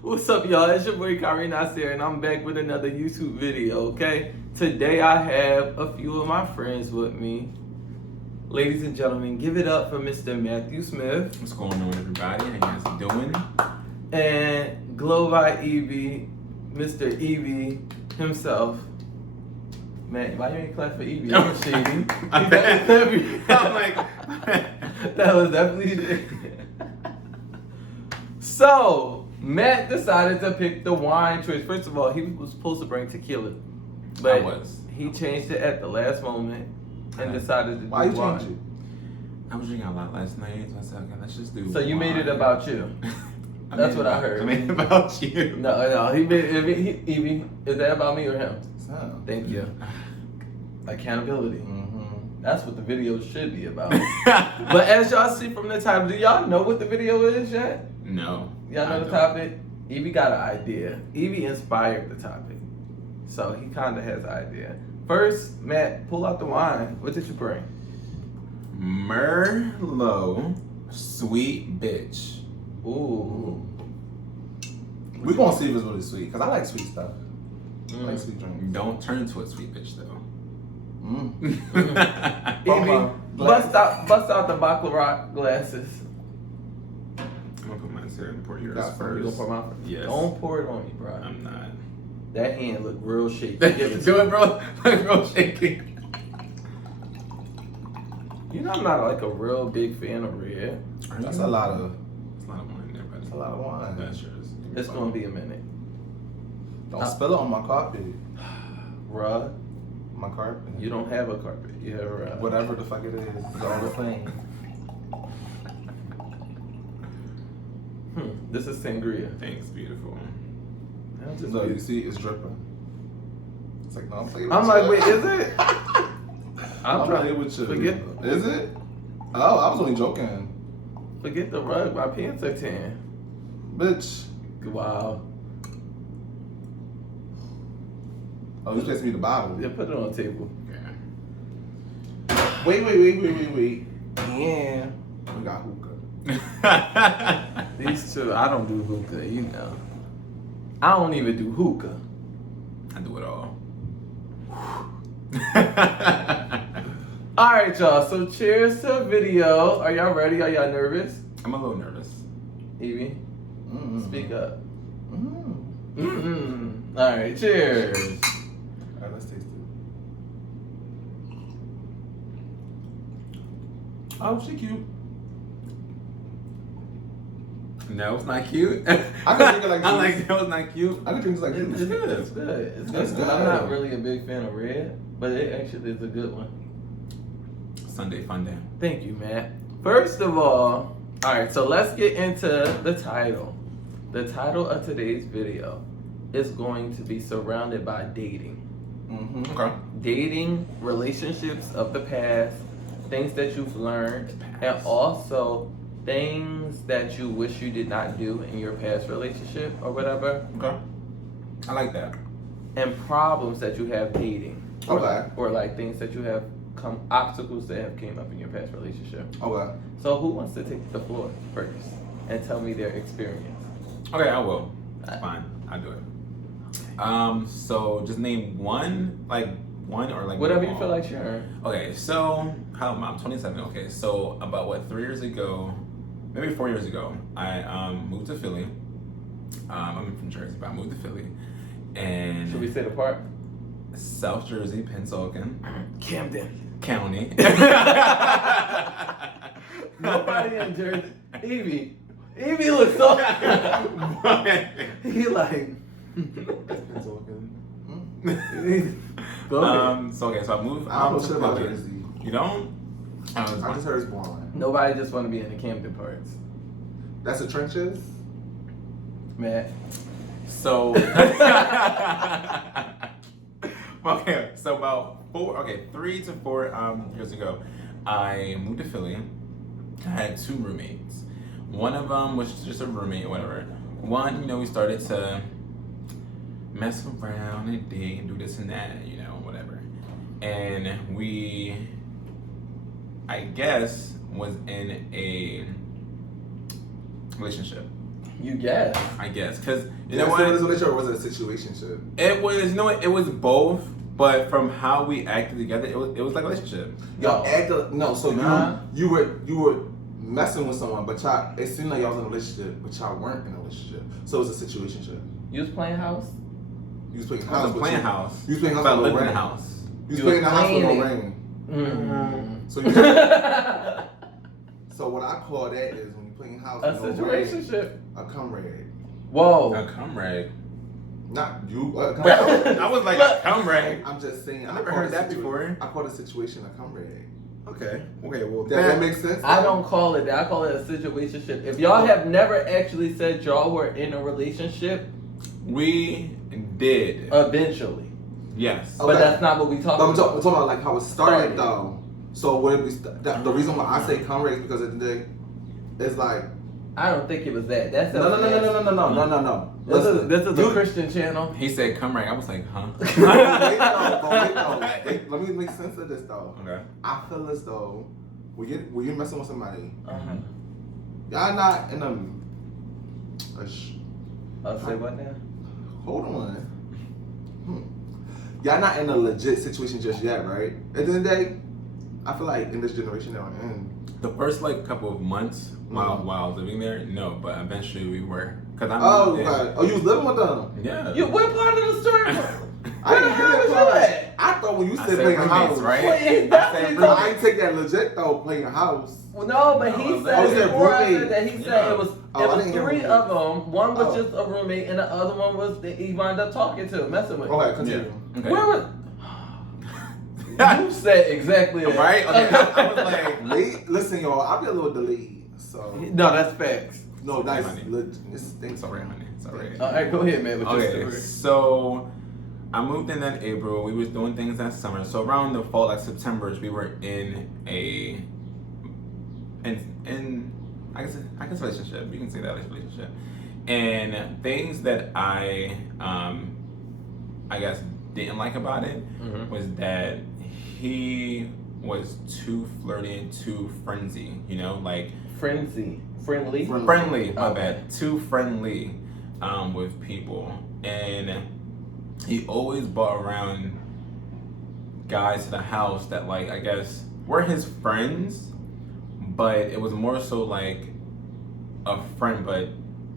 What's up, y'all? It's your boy Khari Nasir, and I'm back with another YouTube video, okay? Today I have a few of my friends with me. Ladies and gentlemen, give it up for Mr. Matthew Smith. What's going on, everybody? How you guys doing? And Glow by Evie, Mr. Evie himself. Man, why you ain't clap for Evie? That was shady. I'm like, that was definitely. So, Matt decided to pick the wine choice. First of all, he was supposed to bring tequila, but he changed it at the last moment and decided to do wine. Why you change it? I was drinking a lot last night, so I said, okay, let's just do So you wine. made it about you. That's what I heard. I made it about you. No, he made it. Evie, is that about me or him? So. Thank you. Accountability. Mm-hmm. That's what the video should be about. But as y'all see from the title, do y'all know what the video is yet? No. Y'all know the topic? Evie got an idea. Evie inspired the topic. So he kind of has an idea. First, Matt, pull out the wine. What did you bring? Merlot Sweet Bitch. Ooh. We're gonna see if it's really sweet, because I like sweet stuff. I like sweet drinks. Don't turn into a sweet bitch, though. Evie, bust out the baccarat glasses. I'm gonna put mine here and pour yours You first. gonna pour mine first? Yes. Don't pour it on me, bro. I'm not. That hand look real shaky. Do it, bro. Like real shaky. You know I'm not like a real big fan of red. That's a lot of wine there, buddy. That's a lot of wine. That's yours. It's gonna be a minute. Don't spill it on my carpet. Rug. My carpet. You don't have a carpet. You have a rug. Whatever the fuck it is. It's all the same. This is sangria. Thanks, beautiful. So you see, it's dripping. It's like, no, I'm playing with I'm you. like, wait, is it? I'm playing with you. Forget. Is it? Oh, I was only joking. Forget the rug. My pants are tan. Bitch. Wow. Oh, you supposed to be the bottle. Yeah, put it on the table. Yeah. Wait. Yeah. We got hookah. These two, I don't do hookah, you know. I don't even do hookah. I do it all. All right, y'all. So cheers to the video. Are y'all ready? Are y'all nervous? I'm a little nervous. Evie, speak up. Mm. All right, cheers. All right, let's taste it. Oh, she cute. No, it's not cute. I can drink it like I'm juice. like, no, it's not cute. I can drink this like It's juice. good. It's good. It's That's good. good. I'm not really a big fan of red, but it actually is a good one. Sunday fun day. Thank you, Matt. First of all right, so let's get into the title. The title of today's video is going to be surrounded by dating. Okay. Dating, relationships of the past, things that you've learned, and also things that you wish you did not do in your past relationship or whatever, Okay. I like that. and problems that you have dating. Okay. Or like things that you have obstacles that have came up in your past relationship. Okay. So who wants to take the floor first and tell me their experience? Okay, I will. Fine, I'll do it. So just name one or like Whatever you feel like sharing. Okay, so I'm 27. Okay, so about 3 years ago, maybe 4 years ago, I moved to Philly. I'm from Jersey, but I moved to Philly, and Should we say the part? South Jersey, Pennsauken Camden County. Nobody in Jersey. Evie looks so. He like. Go ahead. So I moved. I don't know shit about Jersey. You don't? I just heard it's blonde. Nobody just want to be in the Camden parts. That's the trenches? Matt. So. Okay, so about 3 to 4 years ago, I moved to Philly. I had 2 roommates. One of them was just a roommate or whatever. One, we started to mess around and date and do this and that, whatever. And we, I guess, was in a relationship. You guess. I guess, because you Yeah, know was it a what? relationship or was it a situationship? It was, you know what? It was both, but from how we acted together, it was like a relationship. Y'all acted no, so Nah. you were messing with someone, but y'all it seemed like y'all was in a relationship, but y'all weren't in a relationship. So it was a situationship. You was playing house? You was playing I house. wasn't but playing house. You was playing house But I with no lived in rain. the house. You was You playing was the house with no playing it. rain. So you so what I call that is when you playing house A with no rain, situationship. a comrade. Whoa. A comrade. Not you. A comrade. I was like a comrade. I'm just saying. I never call heard the that before. I call the situation a comrade. Okay. Okay. Well, That makes sense. I don't call it that. I call it a situationship. If y'all have never actually said y'all were in a relationship, We did. eventually. Yes. Okay. But that's not what we But talk I'm about. talking about like how it started Started. though. So what we the reason why I say comrade is because at the day, it's like I don't think it was that. That's no. This is a Christian channel. He said comrade. I was like, huh? Wait, let me make sense of this though. Okay. I feel as though when you're messing with somebody, Uh-huh. y'all not in a I'll say what now? hold on. Y'all not in a legit situation just yet, right? At the end of the day, I feel like in this generation that we're in, The first like couple of months while I was living there, no, but eventually we were. Cause I oh, moved in. okay. Oh, you was living with them. Yeah. You what part of the story? I Where the didn't hear hell that was you part. at? I thought when you I said said playing roommates, house, right? Well, yeah, that's I said what I ain't take that legit though. Playing house. Well, no, but he No, said oh, he said before I said roommate. that he said Yeah. it was Oh, I it was didn't hear three roommate. of them. One was Oh. just a roommate, and the other one was that he wound up talking to, messing with. Okay, continue. Okay. Where was? You said exactly that. Right? Okay. I was like, Late. Listen, y'all. I'll be a little delayed. So No, that's facts. no, that's honey. this thing. it's alright, honey. It's alright. All right, go ahead, man. With your Okay, story. so I moved in that April. We was doing things that summer. So around the fall, like September, we were in I guess relationship. You can say that like relationship. And things that I guess didn't like about it was that he was too flirty and too frenzy. You know, like Friendly. friendly. My Okay. bad. Too friendly with people, and he always brought around guys to the house that like I guess were his friends, but it was more so like a friend. But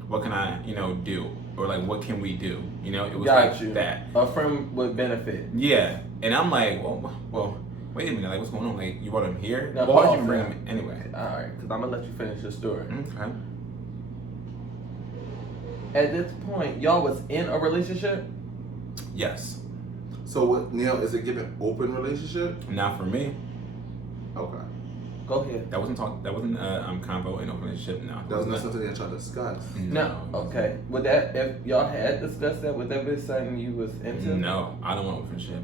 what can I do, or like what can we do? You know, it was Got like you. that. A friend would benefit. Yeah, and I'm like, well, wait a minute, like what's going on? Like you brought him here? Now, Well, why'd pause you bring now. him anyway? All right, because I'm gonna let you finish your story. Okay. At this point, y'all was in a relationship. Yes. So what, Neil? Is it giving open relationship? Not for me. Okay. Go ahead. That wasn't convo in a relationship. No. That was not something that y'all discussed. No. Okay. Would that, if y'all had discussed that, would that be something you was into? No, I don't want a friendship.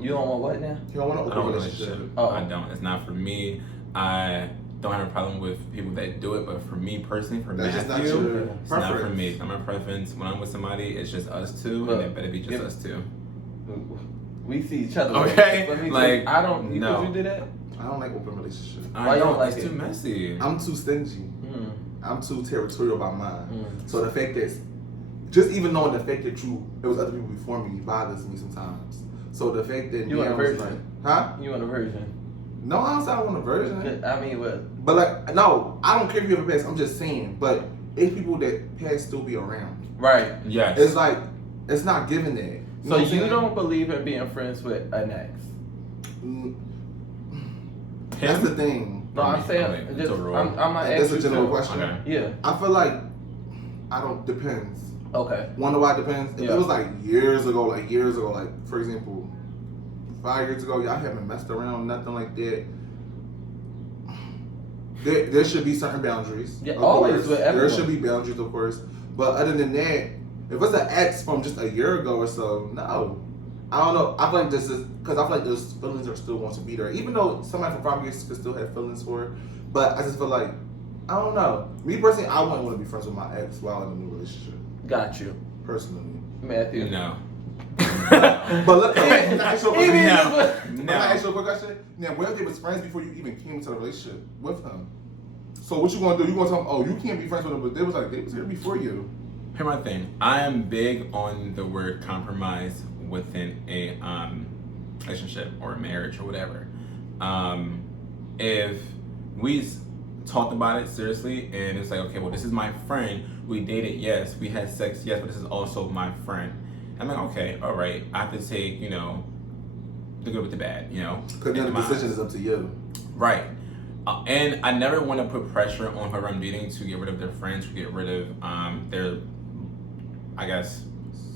You don't want what now? You don't want an I open don't want a relationship. relationship. Oh. I don't. It's not for me. I don't have a problem with people that do it, but for me personally, for That's just not Matthew, your it's not for preference. me. It's not my preference. When I'm with somebody, it's just us two, Look, and it better be just if- us two. We see each other. Okay, Let me like, I don't. no. Could you do that? I don't like open relationships. Why I you don't don't. like It's it? too messy. I'm too stingy. Mm. I'm too territorial about mine. Mm. So the fact that, just even knowing the fact that it was other people before me bothers me sometimes. So the fact that You want a Neil was virgin? huh? You want a version? No, I don't say I want a version. I mean, what? But like, no, I don't care if you have a past. I'm just saying. But it's people that past still be around. Right. Yes. It's like, it's not given that. You know So what I'm you saying? don't believe in being friends with an ex? Mm, That's the thing. No, I'm saying. Okay, it's Just, a rule. I'm not That's asking a general you. question. Okay. Yeah. I feel like I don't depends. Okay. Wonder why it depends. If Yeah. it was like years ago, like for example, 5 years ago, y'all haven't messed around, nothing like that. There should be certain boundaries. Yeah, of always course. with There everyone. should be boundaries, of course. But other than that, if it's an ex from just a year ago or so, no. I don't know. I feel like this is because I feel like those feelings are still going to be there, even though somebody from 5 years could still have feelings for it. But I just feel like I don't know. Me personally, I wouldn't want to be friends with my ex while in a new relationship. Got you, Personally. Matthew. No. But look, can I ask you a quick Even question? if- Can I ask you a quick question? Now, what if they was friends before you even came into the relationship with him? So what you gonna do? You gonna tell them, oh, you can't be friends with them, but they was here before you. Here's my thing. I am big on the word compromise within a relationship or a marriage or whatever. If we talked about it seriously and it's like, okay, well, this is my friend. We dated, yes. We had sex, yes, but this is also my friend. I'm like, okay, all right. I have to take, the good with the bad, Because then the decision is up to you. Right. And I never want to put pressure on whoever I'm dating to get rid of their friends, to get rid of their, I guess,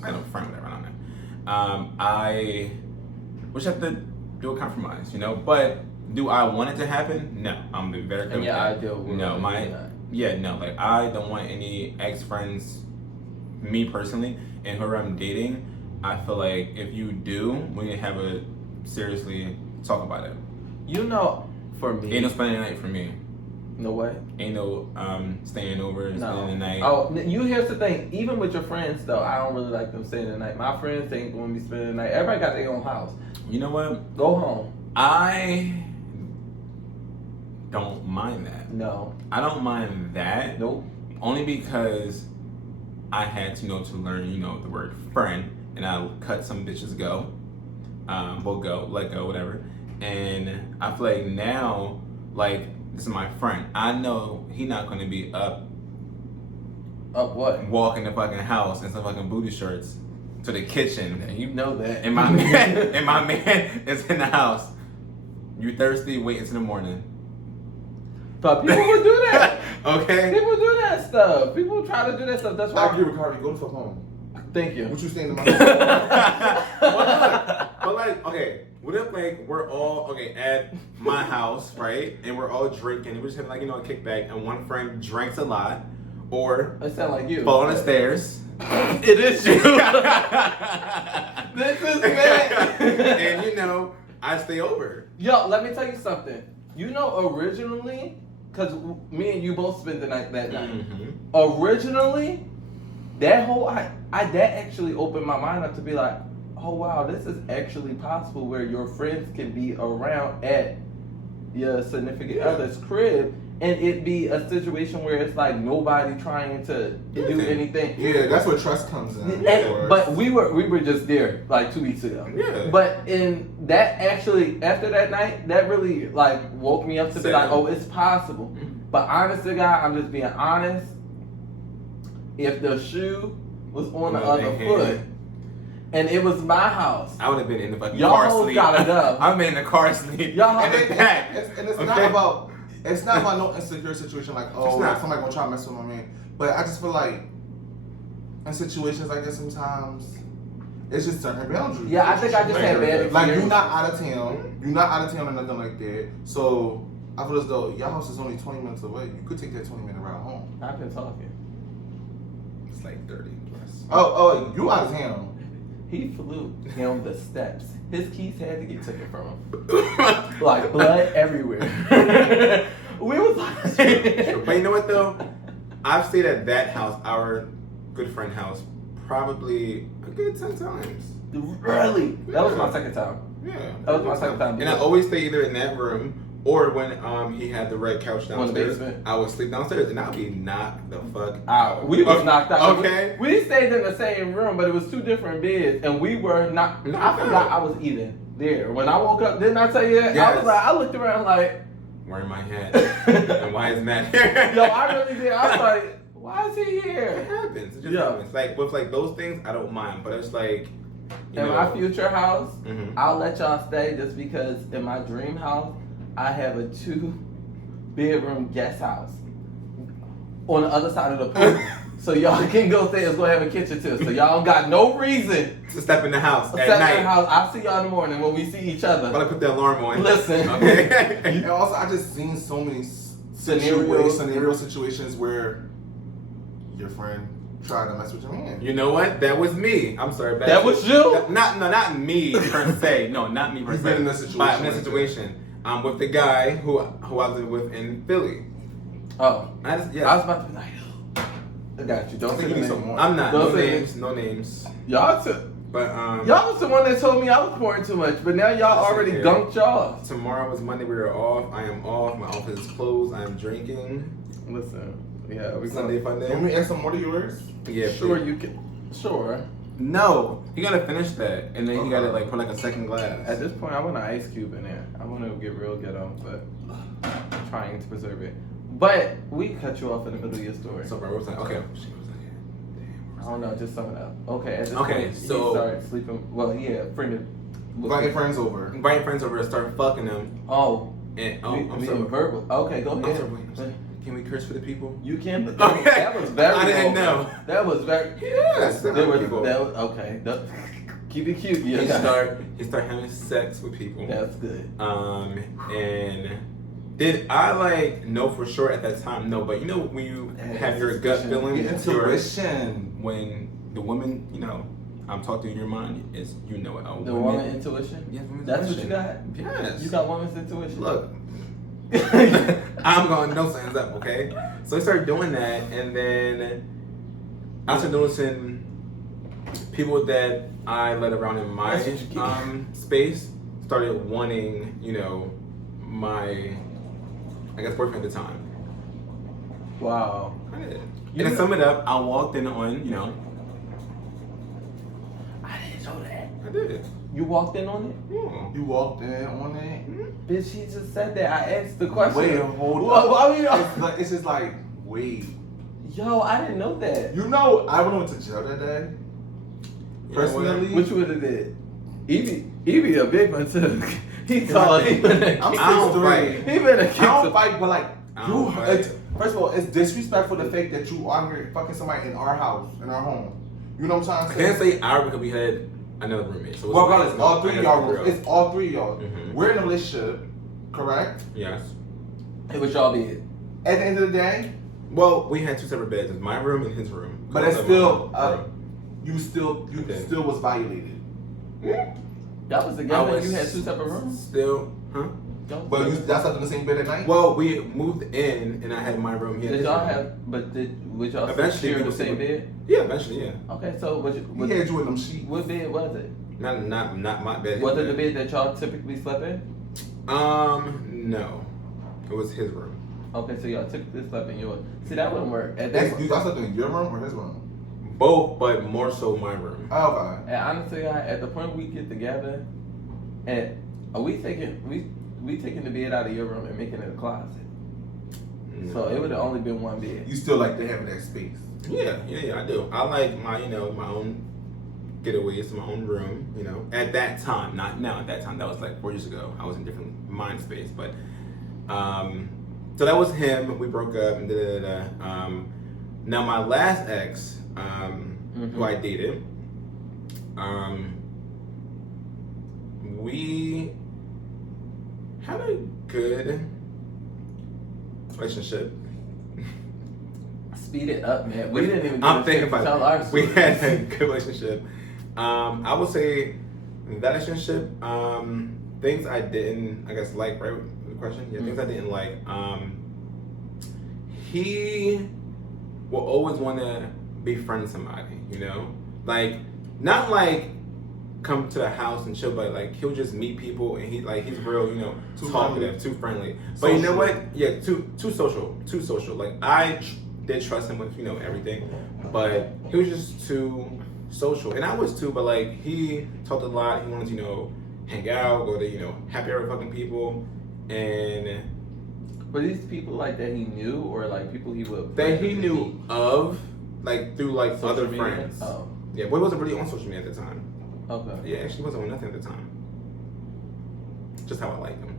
I don't know, friend, whatever, I don't know. I wish I have to do a compromise, but do I want it to happen? No. I'm very clear with that. Ideal world. No, like I don't want any ex-friends, me personally, and whoever I'm dating. I feel like if you do, we need to have a seriously talk about it. For me, Ain't no spending the night for me. No way. Ain't no staying over and spending the night. Oh, here's the thing. Even with your friends, though, I don't really like them staying the night. My friends ain't going to be spending the night. Everybody got their own house. You know what? Go home. I don't mind that. No. I don't mind that. Nope. Only because I had to learn, the word friend, and I'll cut some bitches go. Let go, whatever. And I feel like now, this is my friend. I know he not gonna be up what? Walking the fucking house in some fucking booty shorts to the kitchen. You know that. And my man is in the house. You thirsty? Wait until the morning. But people would do that. Okay. People do that stuff. People try to do that stuff. That's why. I agree with Khari. Go the fuck home. Thank you. What you saying to my but okay, what if we're all at my house, right? And we're all drinking and we're just having a kickback and one friend drinks a lot or it sound like you. fall on the stairs. It is you. This is me. And I stay over. Yo, let me tell you something. Originally, because me and you both spent the night that night. Mm-hmm. Originally, that that actually opened my mind up to be like, oh wow, this is actually possible where your friends can be around at your significant other's crib and it be a situation where it's like nobody trying to do anything. Yeah, that's where trust comes in. But we were just there 2 weeks ago. Yeah. But in that actually after that night, that really woke me up to be like, oh, it's possible. Mm-hmm. But honest to God, I'm just being honest. If the shoe was on the other foot and it was my house, I would have been in the fucking y'all car hoes sleep. gotta go. I'm in the car sleep. Y'all And it's not about no insecure situation somebody gonna try to mess with my man. But I just feel like in situations like this sometimes it's just certain boundaries. Yeah, I think I just had bad experience. Like you're not out of town or nothing like that. So I feel as though your house is only 20 minutes away. You could take that 20-minute ride home. I've been talking. It's 30 plus. Oh, you out of town. He flew down the steps. His keys had to get taken from him. Blood everywhere. We was like... But you know what though? I've stayed at that house, our good friend house, probably a good 10 times. Really? That was my second time. Yeah. That was my second time. And I always stay either in that room or when he had the red couch downstairs, basement. I would sleep downstairs and I'd be knocked the fuck out. We was knocked out. Okay. We stayed in the same room, but it was 2 different beds, and we were not. I forgot I was even there. When I woke up, didn't I tell you that? Yes. I looked around like, wearing my hat. And why is Matt here? Yo, I really did. I was like, why is he It here? happens. It just happens. With those things, I don't mind, but it's in my future house, mm-hmm. I'll let y'all stay just because in my dream house, I have a 2-bedroom guest house on the other side of the pool. So y'all can go stay. It's gonna have a kitchen too. So y'all got no reason to step in the house at step night. in the house. I'll see y'all in the morning when we see each other. I'm gonna put the alarm on. Listen. Okay. And also, I just seen so many scenario situations where your friend tried to mess with your man. You know what? That was me. I'm sorry. That was you? Not me per se. No, not me per You've se. been in that situation. But in that situation, with the guy who I was with in Philly. Oh, I was about to be like, I got you. Don't say the name. some more. I'm not. Don't No say names. No names. Y'all took. But Y'all was the one that told me I was pouring too much, but now y'all Listen already here. dunked y'all. Tomorrow is Monday. We are off. I am off. My office is closed. I am drinking. Listen, yeah, we Sunday fun day. Can we add some more to yours? Yeah, Sure, please. you can. Sure. No, he gotta finish that, and then he gotta like put like a second glass. At this point, I want an ice cube in there. I want to get real ghetto, but I'm trying to preserve it. But we cut you off in the middle of your story. So, bro, what's that? Okay. I don't know, just sum it up. Okay, at this Okay, point, so- he started sleeping. Well, he had a friend of. Invite your friends over. Invite friends over to start fucking them. Oh, And I'm I'm sorry. verbal. Okay, go I'm ahead. sorry, wait. Can we curse for the people? You can, but Okay. that was very. I didn't vulgar. know. That was very. Yes, There there was, people. that was okay. Keep it cute. Yeah, He start having sex with people. that's good. And did I like know for sure at that time? No, but you know when you have your gut feeling, Your your- intuition. when the woman, you know, I'm talking in your mind is you know it. The woman intuition. Yes, woman's That's intuition. what you got. Yes. You got woman's intuition. Look, I'm going no signs up, okay? So I started doing that, and then I started noticing people that I let around in my That's what you get. space started wanting, you know, my, I guess, boyfriend at the time. Wow. I did. You And to know- sum it up, I walked in on, you know, I didn't know that. I did. You walked in on it? Yeah. You walked in on it. Bitch, he just said that. I asked the question. Wait, hold Why- up. why we- It's just like, wait. Yo, I didn't know that. You know, I went to jail that day. Personally, What you would have did? Evie a big one too. He tall. He been a I'm kick. I don't 6'3". fight. He been a I kick. don't fight, but like, I don't you. fight. First of all, it's disrespectful the fact that you are here fucking somebody in our house, in our home. You know what I'm I trying to can't say? say our because we had another roommate. So it was Well, like- regardless, all three of I y'all. guess It's all three of y'all. Mhm. We're in a relationship, correct? Yes. It was y'all bed. At the end of the day, Well, we had two separate beds. It's my room and his room. but it's still, Room. you still Okay. was violated. That was the I game when was you had two separate rooms. Still, huh? But you that's up in the same bed at night. Well, we moved in and I had my room. He had Did his y'all room. have? But would y'all Eventually, share the people same would- bed? Yeah, eventually, yeah. Okay, so he had you in them sheets. what bed was it? Not my bed. his Was it the bed. bed that y'all typically slept in? No. It was his room. Okay, so y'all typically slept in yours. See, that wouldn't work. At That's, that, you guys slept in your room or his room? Both, but more so my room. Oh, okay. and honestly, at the point we get together, and we taking the bed out of your room and making it a closet. No. So it would have only been one bed. You still like to have that space. Yeah, I do. I like my, my own getaways, my own room, at that time, not now, at that time, that was like 4 years ago. I was in a different mind space, but, so that was him, we broke up, and now my last ex, who I dated, we had a good relationship. Speed it up, man. We didn't even. I'm thinking about tell our it. We story. had a good relationship. I would say that relationship, things I didn't, I guess, like, right? The question? Yeah, things I didn't like. He will always want to befriend somebody, Like, not like come to the house and chill, but like he'll just meet people and he's real, Too talkative, too friendly. But you know what? Yeah, too social. Like I did trust him with everything, but he was just too social, and I was too. But like he talked a lot. He wanted to hang out, go to happy hour with fucking people, and Were these people like that he knew, or like people he would that he randomly knew meet? of, like through like Social other media? friends. Oh, Yeah, but he wasn't really on social media at the time. okay. Yeah, actually wasn't on nothing at the time. Just how I like him.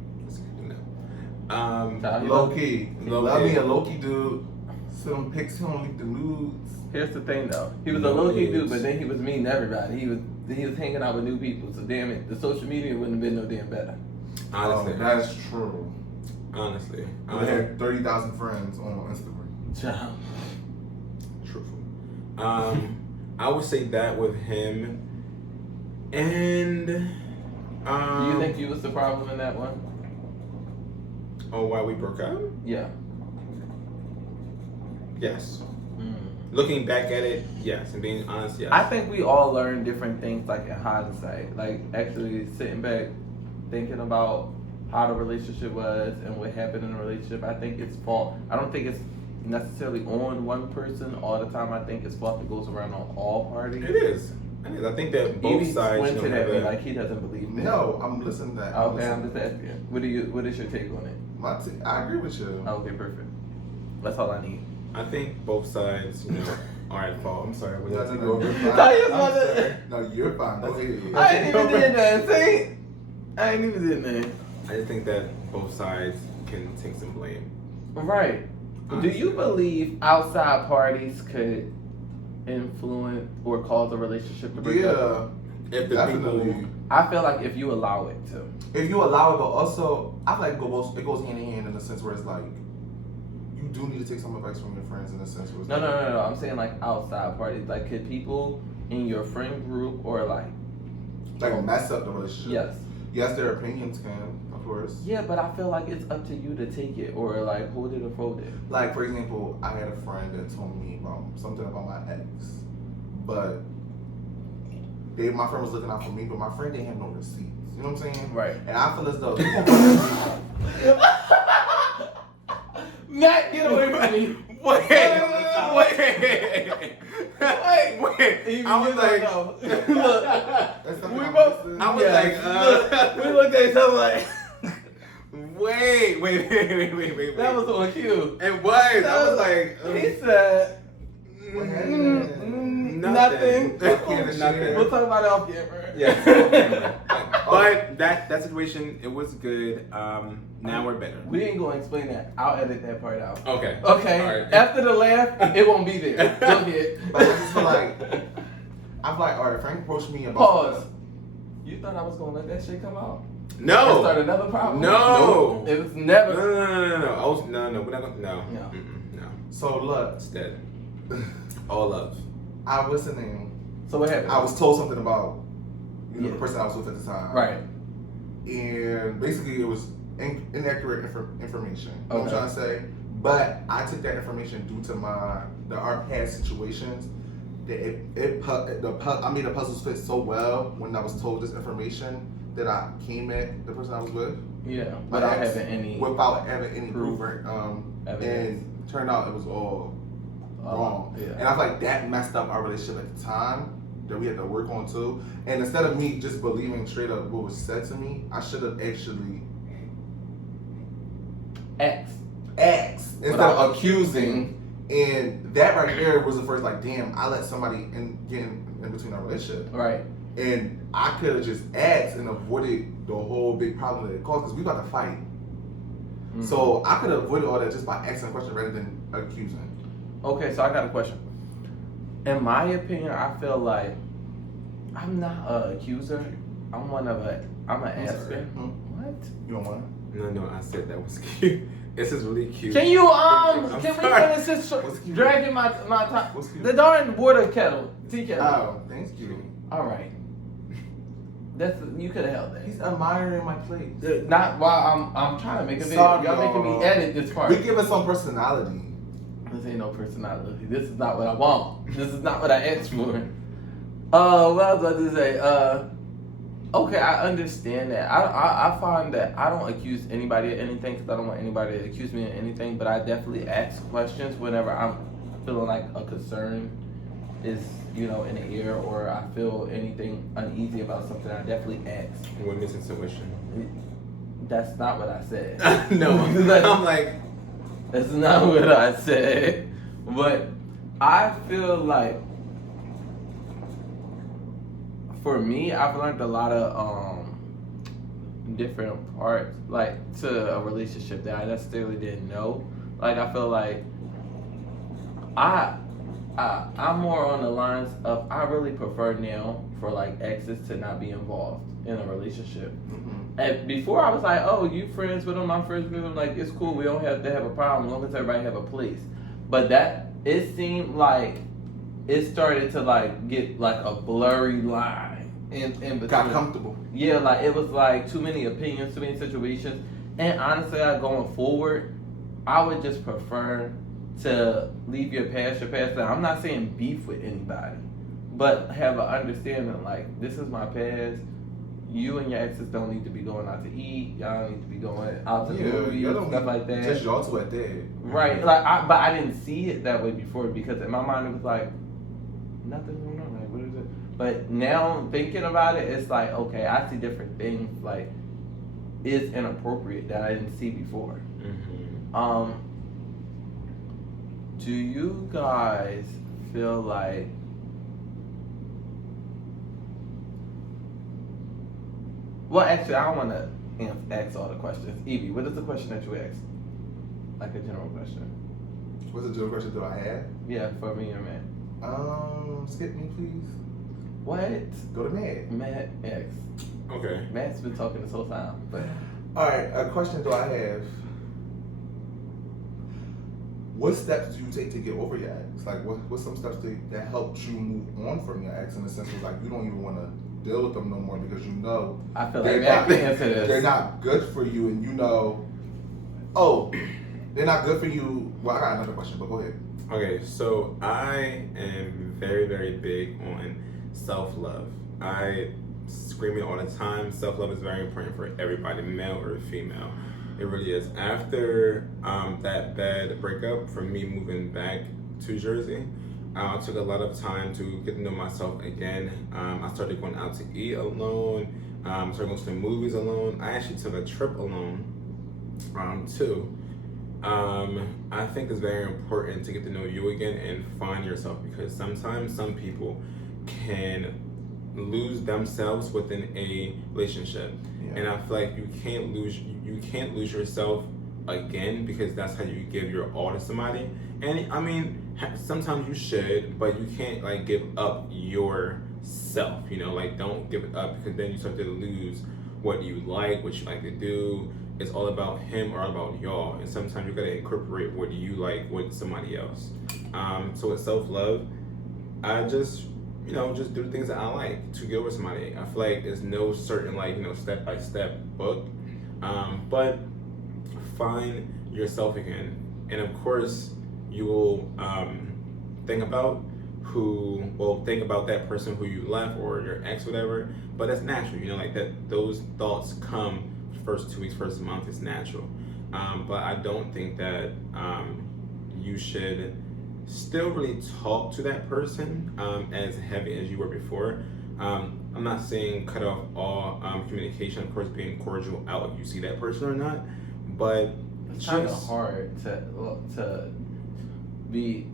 How you Low look? key. Low Love key. me a low key dude. Send him pics, he don't leak the nudes. Here's the thing though. He was a No low key kids. dude, but then he was meeting everybody. He was hanging out with new people. So damn it, the social media wouldn't have been no damn better. Honestly. Oh, that's true. Honestly. I had 30,000 friends on Instagram. Child. Truthful. I would say that with him. And Do you think you was the problem in that one? oh, why we broke up? Yeah. Yes. looking back at it, yes, and being honest, yes. I think we all learn different things, like in hindsight, like actually sitting back, thinking about how the relationship was and what happened in the relationship. I think it's fault. I don't think it's necessarily on one person all the time. I think it's fault that goes around on all parties. It is. I think that both Evie sides. squinted at me like he doesn't believe me. No, I'm listening to that. Okay, I'm just asking. What is your take on it? I agree with you. Okay, perfect. That's all I need. I think both sides, are at fault. I'm sorry. No, What no, you're fine. I just I'm wanted- sorry. No, you're fine. Go ahead. I ain't even did that. See? I ain't even did that. I just think that both sides can take some blame. Right. Do you believe outside parties could influence or cause a relationship to break up? Yeah, If the definitely. people, I feel like if you allow it to. If you allow it, but also I feel like it goes hand in hand in the sense where it's like you do need to take some advice from your friends in the sense where it's No. I'm saying like outside parties. Like, could people in your friend group or like mess up the relationship. yes. Yes, their opinions can, of course. Yeah, but I feel like it's up to you to take it or like hold it or fold it. Like for example, I had a friend that told me about something about my ex, but my friend was looking out for me, but my friend didn't have no receipts. You know what I'm saying? Right. And I feel as though Matt, get away from me. wait. Even I was you like, don't know. that's We something both- I'm I was Yeah. like, we looked at each other like wait. that was on cue. It was. I was like, He said What happened? nothing. Nothing. We'll talk about it off camera. Yeah. But that situation, it was good. Now we're better. We ain't gonna explain that. I'll edit that part out. Okay. Okay. All right. After the laugh, it won't be there. Go ahead. But I just feel like I'm like, all right, Frank approached me about Pause. You thought I was gonna let that shit come out? And start No. another problem? No. It was never. No. I was, no. We're not gonna. No. No. No. So look, It's dead. All love. I was listening. So what happened? I was told something about the Yeah. person I was with at the time. right. And basically it was inaccurate information. You know what I'm Okay. trying to say? But I took that information due to our past situations that I made the puzzles fit so well when I was told this information that I came at the person I was with Yeah. My Without ex, having any without having any proof. Evidence. And turned out it was all wrong. Yeah. And I feel like that messed up our relationship at the time that we had to work on too. And instead of me just believing straight up what was said to me, I should have actually X. asked instead Without of accusing. And that right there was the first like, damn, I let somebody get in between our relationship. Right. And I could have just asked and avoided the whole big problem that it caused because we about to fight. Mhm. So I could have avoided all that just by asking a question rather than accusing. Okay, so I got a question. In my opinion, I feel like I'm not an accuser. I'm an I'm asker. sorry. What? You don't want No, I said that was cute. This is really cute. Can you I'm can we sorry. finish this What's cute? dragging my time? What's cute? The darn water kettle, tea kettle. Oh, thank you. All right. You could have held that. He's admiring my plate. Not while I'm trying to make a video. Sorry, Y'all making y'all. me edit this part. We give it some personality. This ain't no personality. This is not what I want. This is not what I asked for. What I was about to say. Okay, I understand that. I find that I don't accuse anybody of anything because I don't want anybody to accuse me of anything. But I definitely ask questions whenever I'm feeling like a concern is in the air or I feel anything uneasy about something. I definitely ask. Women's intuition. That's not what I said. No, I'm like, That's not what I said. But I feel like for me, I've learned a lot of different parts like to a relationship that I necessarily didn't know. Like I feel like I'm more on the lines of I really prefer now for like exes to not be involved in a relationship. Mm-hmm. And before I was like, oh, you friends with them, I'm friends with them, like it's cool, we don't have to have a problem as long as everybody have a place. But that it seemed like it started to like get like a blurry line in between. Got comfortable. Yeah, like it was like too many opinions, too many situations. And honestly, going forward, I would just prefer to leave your past. Now, I'm not saying beef with anybody, but have an understanding like this is my past. You and your exes don't need to be going out to eat. Y'all don't need to be going out to movies, stuff like that. Just y'all two at that. Right. Like, but I didn't see it that way before because in my mind it was like nothing going on. Like, what is it? But now thinking about it, it's like okay, I see different things. Like, it's inappropriate that I didn't see before. Mm-hmm. Do you guys feel like? Well, actually, I don't want to ask all the questions. Evie, what is the question that you asked? Like a general question. What's the general question do I have? Yeah, for me and Matt. Skip me, please. What? Go to Matt. Matt X. Okay. Matt's been talking this whole time. But Alright, a question do I have. What steps do you take to get over your ex? Like, what's some steps that helped you move on from your ex in the sense of like you don't even want to deal with them no more because you know I feel like Matt can answer this. they're not good for you, and you know, they're not good for you. Well, I got another question, but go ahead. Okay, so I am very, very big on self-love. I scream it all the time. Self-love is very important for everybody, male or female. It really is. After that bad breakup, for me moving back to Jersey, I took a lot of time to get to know myself again. I started going out to eat alone. Started going to the movies alone. I actually took a trip alone, too. I think it's very important to get to know you again and find yourself because sometimes some people can lose themselves within a relationship, and I feel like you can't lose yourself again because that's how you give your all to somebody. And I mean, sometimes you should, but you can't like give up yourself. You know, like don't give it up because then you start to lose what you like to do. It's all about him or all about y'all, and sometimes you gotta incorporate what you like with somebody else. So with self-love, I just do the things that I like to get over somebody. I feel like there's no certain step-by-step book, but find yourself again, and of course you will think about that person who you left or your ex, whatever. But that's natural, like that. Those thoughts come first 2 weeks, first month. It's natural, but I don't think that you should still really talk to that person as heavy as you were before. I'm not saying cut off all communication, of course, being cordial out if you see that person or not, but it's kind of hard to be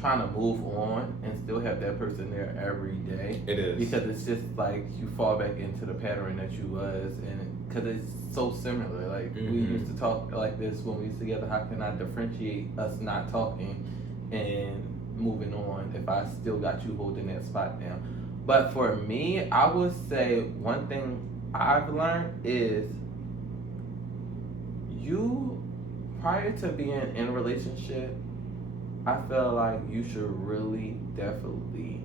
trying to move on and still have that person there every day. It is. Because it's just like you fall back into the pattern that you was, and because it's so similar. Like we used to talk like this when we was together. How can I differentiate us not talking and moving on if I still got you holding that spot down? But for me, I would say one thing I've learned is you, prior to being in a relationship, I feel like you should really definitely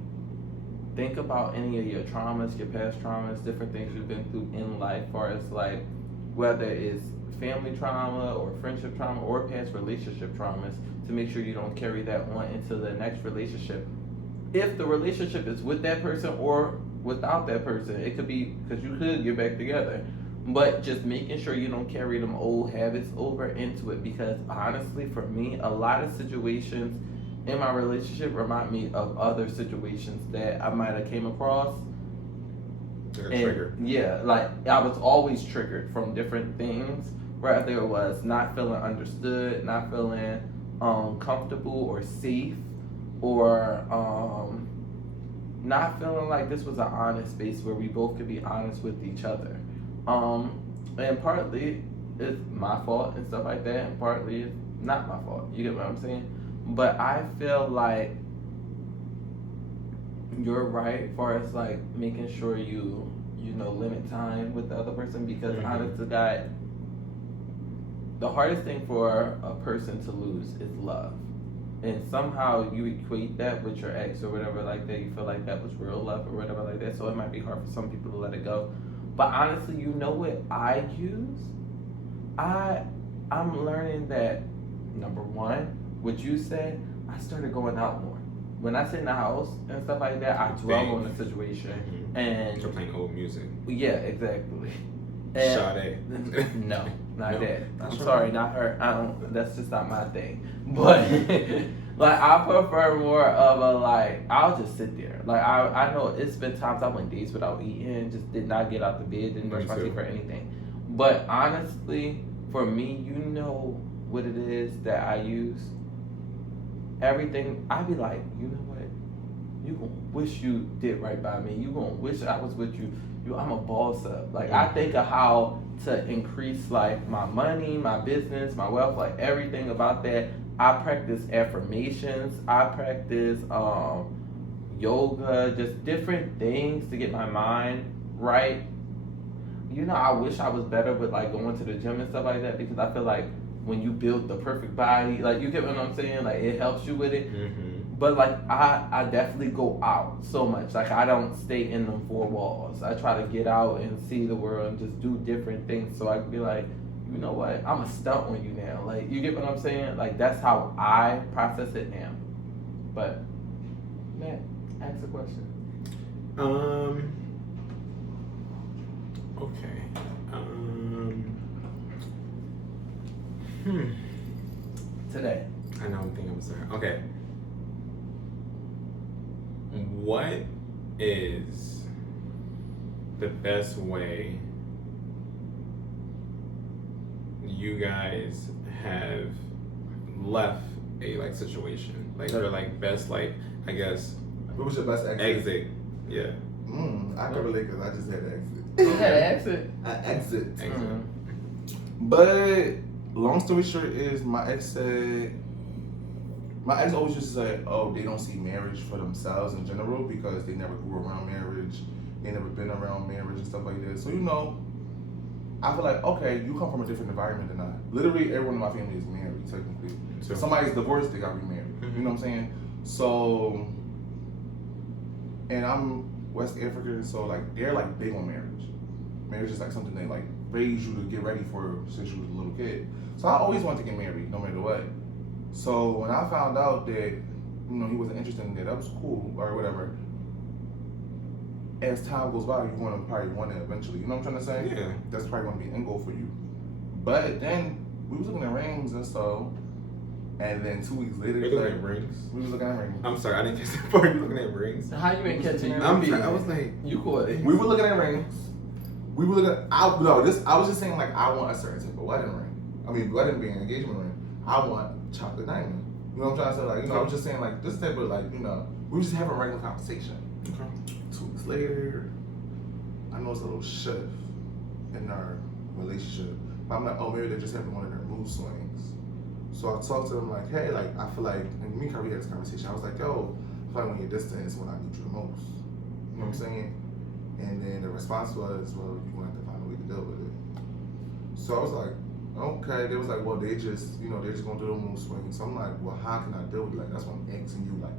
think about any of your traumas, your past traumas, different things you've been through in life, far as like whether it's family trauma or friendship trauma or past relationship traumas, to make sure you don't carry that on into the next relationship. If the relationship is with that person or without that person, it could be because you could get back together. But just making sure you don't carry them old habits over into it, because honestly, for me, a lot of situations in my relationship remind me of other situations that I might have came across. Like a trigger. Yeah, like I was always triggered from different things, whether it was not feeling understood, not feeling comfortable or safe, or not feeling like this was an honest space where we both could be honest with each other. And partly it's my fault and stuff like that, and partly it's not my fault. You get what I'm saying? But I feel like you're right as far as like making sure you limit time with the other person, because honest to God, the hardest thing for a person to lose is love. And somehow you equate that with your ex or whatever like that. You feel like that was real love or whatever like that. So it might be hard for some people to let it go. But honestly, you know what I use? I'm learning that, number one, what you said, I started going out more. When I sit in the house and stuff like that, I dwell on the situation. And you're playing old music. Yeah, exactly. Sade. No, not No? that. I'm That's sorry, right. not her. I don't. That's just not my thing. But like, I prefer more of a like. I'll just sit there. Like I know it's been times I went days without eating, just did not get out the bed, didn't brush my teeth or anything. But honestly, for me, you know what it is that I use. Everything, I be like, you know what? You gonna wish you did right by me. You gonna wish I was with you. I'm a boss up. Like, I think of how to increase like my money, my business, my wealth, like everything about that. I practice affirmations. I practice yoga, just different things to get my mind right. You know, I wish I was better with like going to the gym and stuff like that, because I feel like when you build the perfect body, like, you get what I'm saying? Like, it helps you with it. But like, I definitely go out so much. Like, I don't stay in them four walls. I try to get out and see the world and just do different things, so I can be like, you know what? I'm a stunt on you now. Like, you get what I'm saying? Like, that's how I process it now. But Matt, ask a question. Okay. Today. I know, I'm thinking of something. Okay. What is the best way you guys have left a like situation? Like, your like best, like, I guess, What was your best exit? Yeah. I can relate because I just had an exit. You had an exit? An exit. Exit. But long story short is my ex always used to say, oh, they don't see marriage for themselves in general because they never grew around marriage, they never been around marriage and stuff like that. So, you know, I feel like, okay, you come from a different environment than I. Literally everyone in my family is married, technically. So if somebody's divorced, they got remarried. You know what I'm saying? So, and I'm West African, so like they're like big on marriage. Marriage is like something they like raise you to get ready for since you was a little kid. So I always wanted to get married, no matter what. So when I found out that, you know, he wasn't interested in that was cool or whatever. As time goes by, you're going to probably want it eventually. You know what I'm trying to say? Yeah. That's probably going to be an end goal for you. But then we was looking at rings and so, and then 2 weeks later, You're looking at rings? we was looking at rings. I'm sorry, I didn't catch that part. You looking at rings? So how you ain't catching you? I was like, you caught it. We were looking at rings. We were looking. I was just saying like I want a certain type of wedding ring. I mean, wedding being an engagement ring. I want chocolate diamond. You know what I'm trying to say? Like, you know, I was just saying like this type of like, you know, we were just having a regular conversation. okay. 2 weeks later, I know it's a little shift in our relationship. But I'm like, oh, maybe they're just having one of their mood swings. So I talked to them like, hey, like I feel like, and me and Khari had this conversation. I was like, yo, I feel like when you're distant is when I need you the most. You know what I'm saying? And then the response was, well, you're gonna have to find a way to deal with it. So I was like, okay. They was like, well, they're just gonna do the mood swing. So I'm like, well, how can I deal with it? Like, that's what I'm asking you. Like,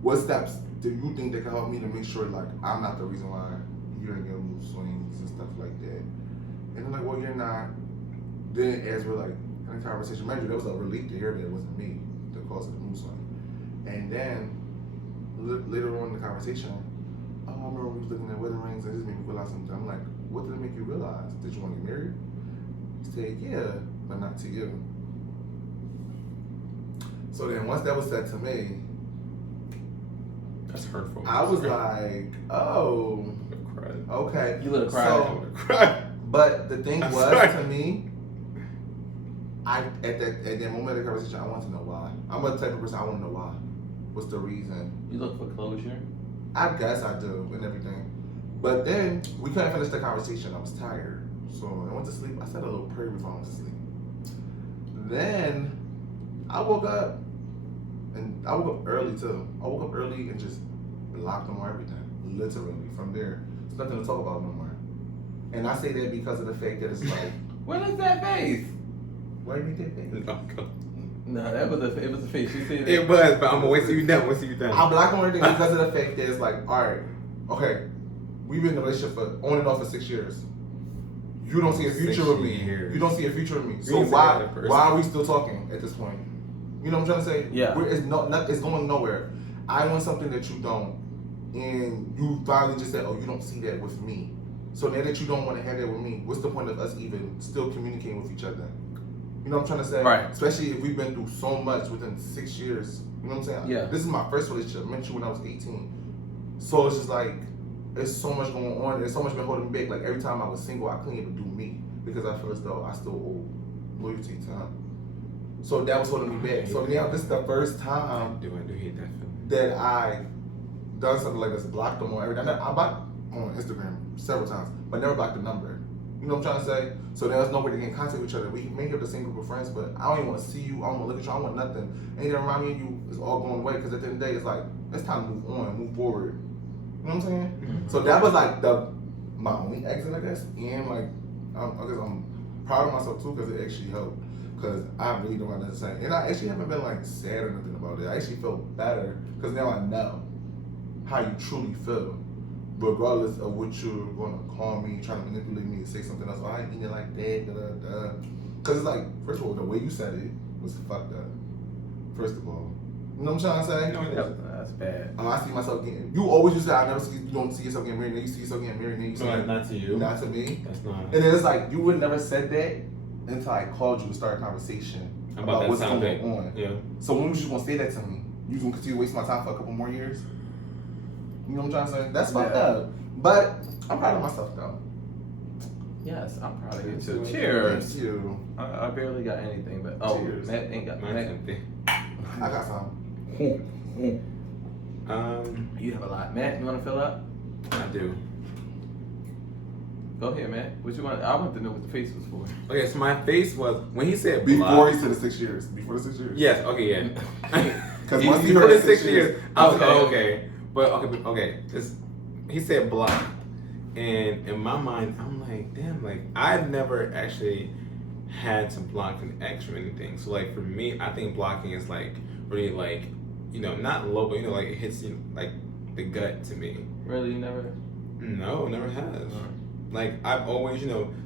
what steps do you think that can help me to make sure like I'm not the reason why you're in your mood swings and stuff like that? And they're like, well, you're not. Then as we're like in the conversation, mind you, that was a relief to hear that it wasn't me the cause of the mood swing. And then later on in the conversation, oh, I remember we was looking at wedding rings and it just made me realize something. I'm like, what did it make you realize? Did you want to get married? He said, yeah, but not to you. So then once that was said to me, That's hurtful. I was like, oh, okay. You would have cried. So, but the thing was to me, at that moment of the conversation, I wanted to know why. I'm a type of person, I want to know why. What's the reason? You look for closure? I guess I do and everything. But then we couldn't finish the conversation. I was tired. So I went to sleep. I said a little prayer before I went to sleep. Then I woke up and I woke up early too. I woke up early and just blocked them on everything. Literally. From there, there's nothing to talk about no more. And I say that because of the fact that it's like, What is that face? why do you think that? No, it was a face. You see that? It was, but I'm gonna wait till you done. I block them on everything because of the fact that it's like, alright, okay, we've been in a relationship for on and off for 6 years. You don't see a future with me. You don't see a future with me. So why are we still talking at this point? You know what I'm trying to say? Yeah. It's going nowhere. I want something that you don't, and you finally just said, "Oh, you don't see that with me." So now that you don't want to have that with me, what's the point of us even still communicating with each other? You know what I'm trying to say? Right. Especially if we've been through so much within 6 years. You know what I'm saying? Yeah. This is my first relationship. I met you when I was 18. So it's just like, there's so much going on. There's so much been holding me back. Like every time I was single, I couldn't even do me because I feel as though I still owe loyalty to him. So that was holding me back. So now this is the first time I do hate that feeling. that I done something like this, blocked them on everything. I blocked on Instagram several times, but never blocked the number. You know what I'm trying to say? So there's no way to get in contact with each other. We may have the same group of friends, but I don't even want to see you. I don't want to look at you. I don't want nothing. Anything around me and you is all going away because at the end of the day, it's like, it's time to move on, move forward. You know what I'm saying? Mm-hmm. So that was like my only exit, I guess. And like, I guess I'm proud of myself too because it actually helped. Because I really don't want to say. And I actually haven't been like sad or nothing about it. I actually feel better because now I know how you truly feel. Regardless of what you're going to call me, trying to manipulate me to say something else. Oh, I ain't mean it like that, da da da. Because it's like, first of all, the way you said it was fucked up. First of all. You know what I'm trying to say? That's bad. I see myself getting. You always used to say, you don't see yourself getting married, then you see yourself getting married, then you see No, not to you. Not to me. That's not. And then it's like, you would never said that until I called you to start a conversation about what's going on. Yeah. So when was you gonna say that to me? You gonna continue wasting my time for a couple more years? You know what I'm trying to say? That's fucked up. But I'm proud of myself though. Yes, I'm proud of you too. Cheers. Thank you. I barely got anything, but Cheers. Matt ain't got Mine's Matt. empty. I got some. You have a lot. Matt, you want to fill up? I do. Go ahead, Matt. What you want? I want to know what the face was for. Okay, so my face was when he said Before block. he said the 6 years. Before the 6 years. Yes. Okay. Yeah. Because once he Before heard the 6 years, I was okay. But okay. He said block, and in my mind, I'm like, damn. Like I've never actually had to block an ex or anything. So like for me, I think blocking is like really like, not low, but like it hits you like the gut to me. Really, you never? No, never has. Like I've always,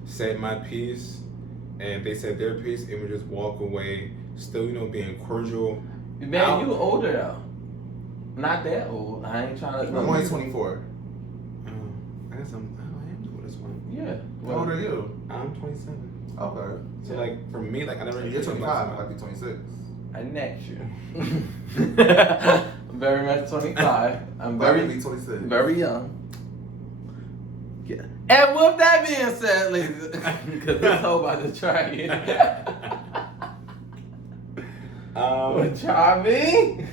said my piece, and they said their piece, and we just walk away, still, being cordial. Man, you older though. Not that old. I ain't trying to. I'm only 24. I guess I am the oldest one. Yeah. How old are you? I'm 27. Okay. So like for me, like I never. You're 25. I'd be 26. Next year. I'm very much 25. I'm Very very, be 26. very young. Yeah. And with that being said, ladies, because this whole about to try it. Try me.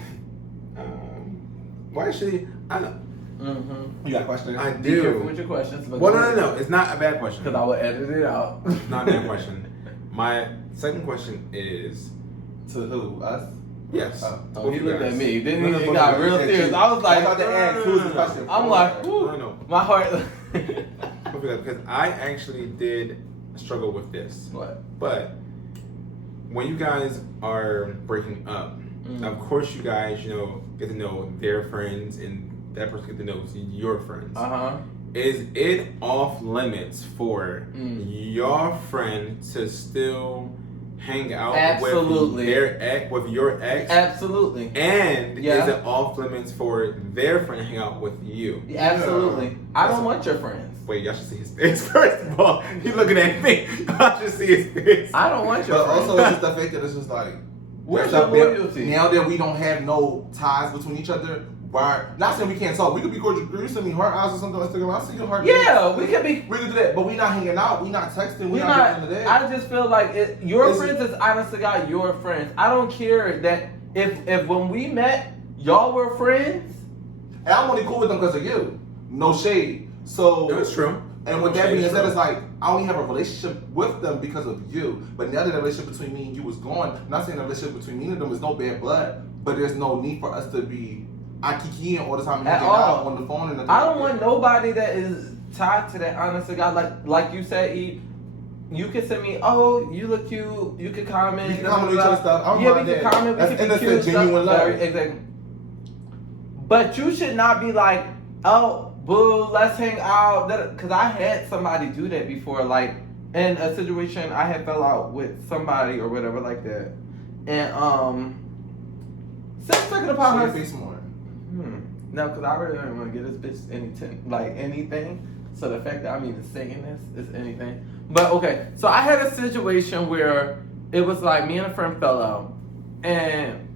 Well, actually, I know. Mm-hmm. You got a question? I Be careful do. with your questions. Well, no. It's not a bad question. Because I will edit it out. Not a bad question. My second question is. To who? Us? Yes. Oh, he looked at me. Then No, he no, got no, real no, serious. no, I was like, I'm about to ask, who's the question? I'm like, whew, No. my heart. Because I actually did struggle with this. What? But when you guys are breaking up, of course you guys, get to know their friends and that person get to know your friends. Uh-huh. Is it off limits for your friend to still hang out Absolutely. with your ex? Absolutely. And Yeah. is it off limits for their friend to hang out with you? Absolutely. Yeah. I don't want your friends. Wait, y'all should see his face first of all. He's looking at me. I should see his face. I don't want your But friends. also, it's just the fact that it's just like, Where's that's your up there. loyalty? Now that we don't have no ties between each other, why? Not saying we can't talk. We could be cordial. You send me heart eyes or something on Instagram. I see your heart. Yeah, we can be. We can do that, but we not hanging out. We not texting. We We're not not. doing none of that. I just feel like your It's- friends is honest to God your friends. I don't care that if when we met y'all were friends. And I'm only cool with them because of you. No shade. So That's true. And with that Okay, being said, sure. it's like I only have a relationship with them because of you. But now that the relationship between me and you is gone, I'm not saying the relationship between me and them is no bad blood, but there's no need for us to be kikiing all the time and At hanging out all. on the phone and I don't want nobody that is tied to that. Honest to God, like you said, E. You can send me, oh, you look cute. You can comment. We can comment on each other's stuff. I don't Yeah, mind we can that. comment. We That's can be innocent, cute. genuine love. Exactly. But you should not be like, oh, boo, let's hang out. Because I had somebody do that before, like in a situation I had fell out with somebody or whatever like that, and Sis thinking about Show her your face more. No, because I really don't want to get this bitch anything. So the fact that I'm even saying this is anything. But okay, so I had a situation where it was like me and a friend fell out, and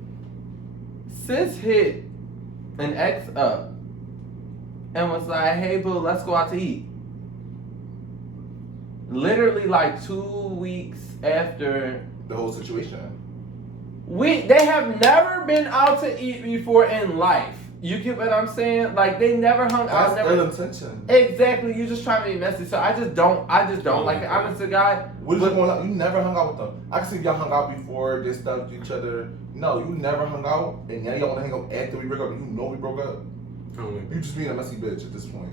sis hit an ex up and was like, "Hey boo, let's go out to eat." Literally like 2 weeks after The whole situation. they have never been out to eat before in life. You get what I'm saying? Like they never hung out. That's Never ill intention. exactly. You just trying to be messy. So I just don't like it. I'm just a guy. What is you going? You never hung out with them. I can see y'all hung out before, did stuff to each other. No, you never hung out, and now y'all want to hang out after we broke up. And you know we broke up. You just being a messy bitch at this point.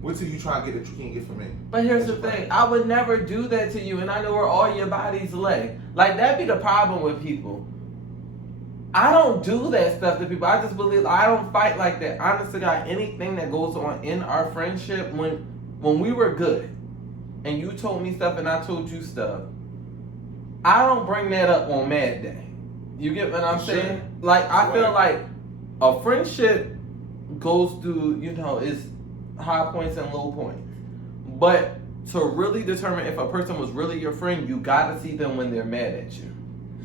What till you try and get that you can't get from me? But here's the thing. I would never do that to you, and I know where all your bodies lay. Like that be the problem with people. I don't do that stuff to people. I just believe I don't fight like that. Honestly, God, anything that goes on in our friendship when we were good, and you told me stuff and I told you stuff, I don't bring that up on Mad Day. You get what I'm saying? Like I feel like a friendship goes through, it's high points and low points. But to really determine if a person was really your friend, you gotta see them when they're mad at you.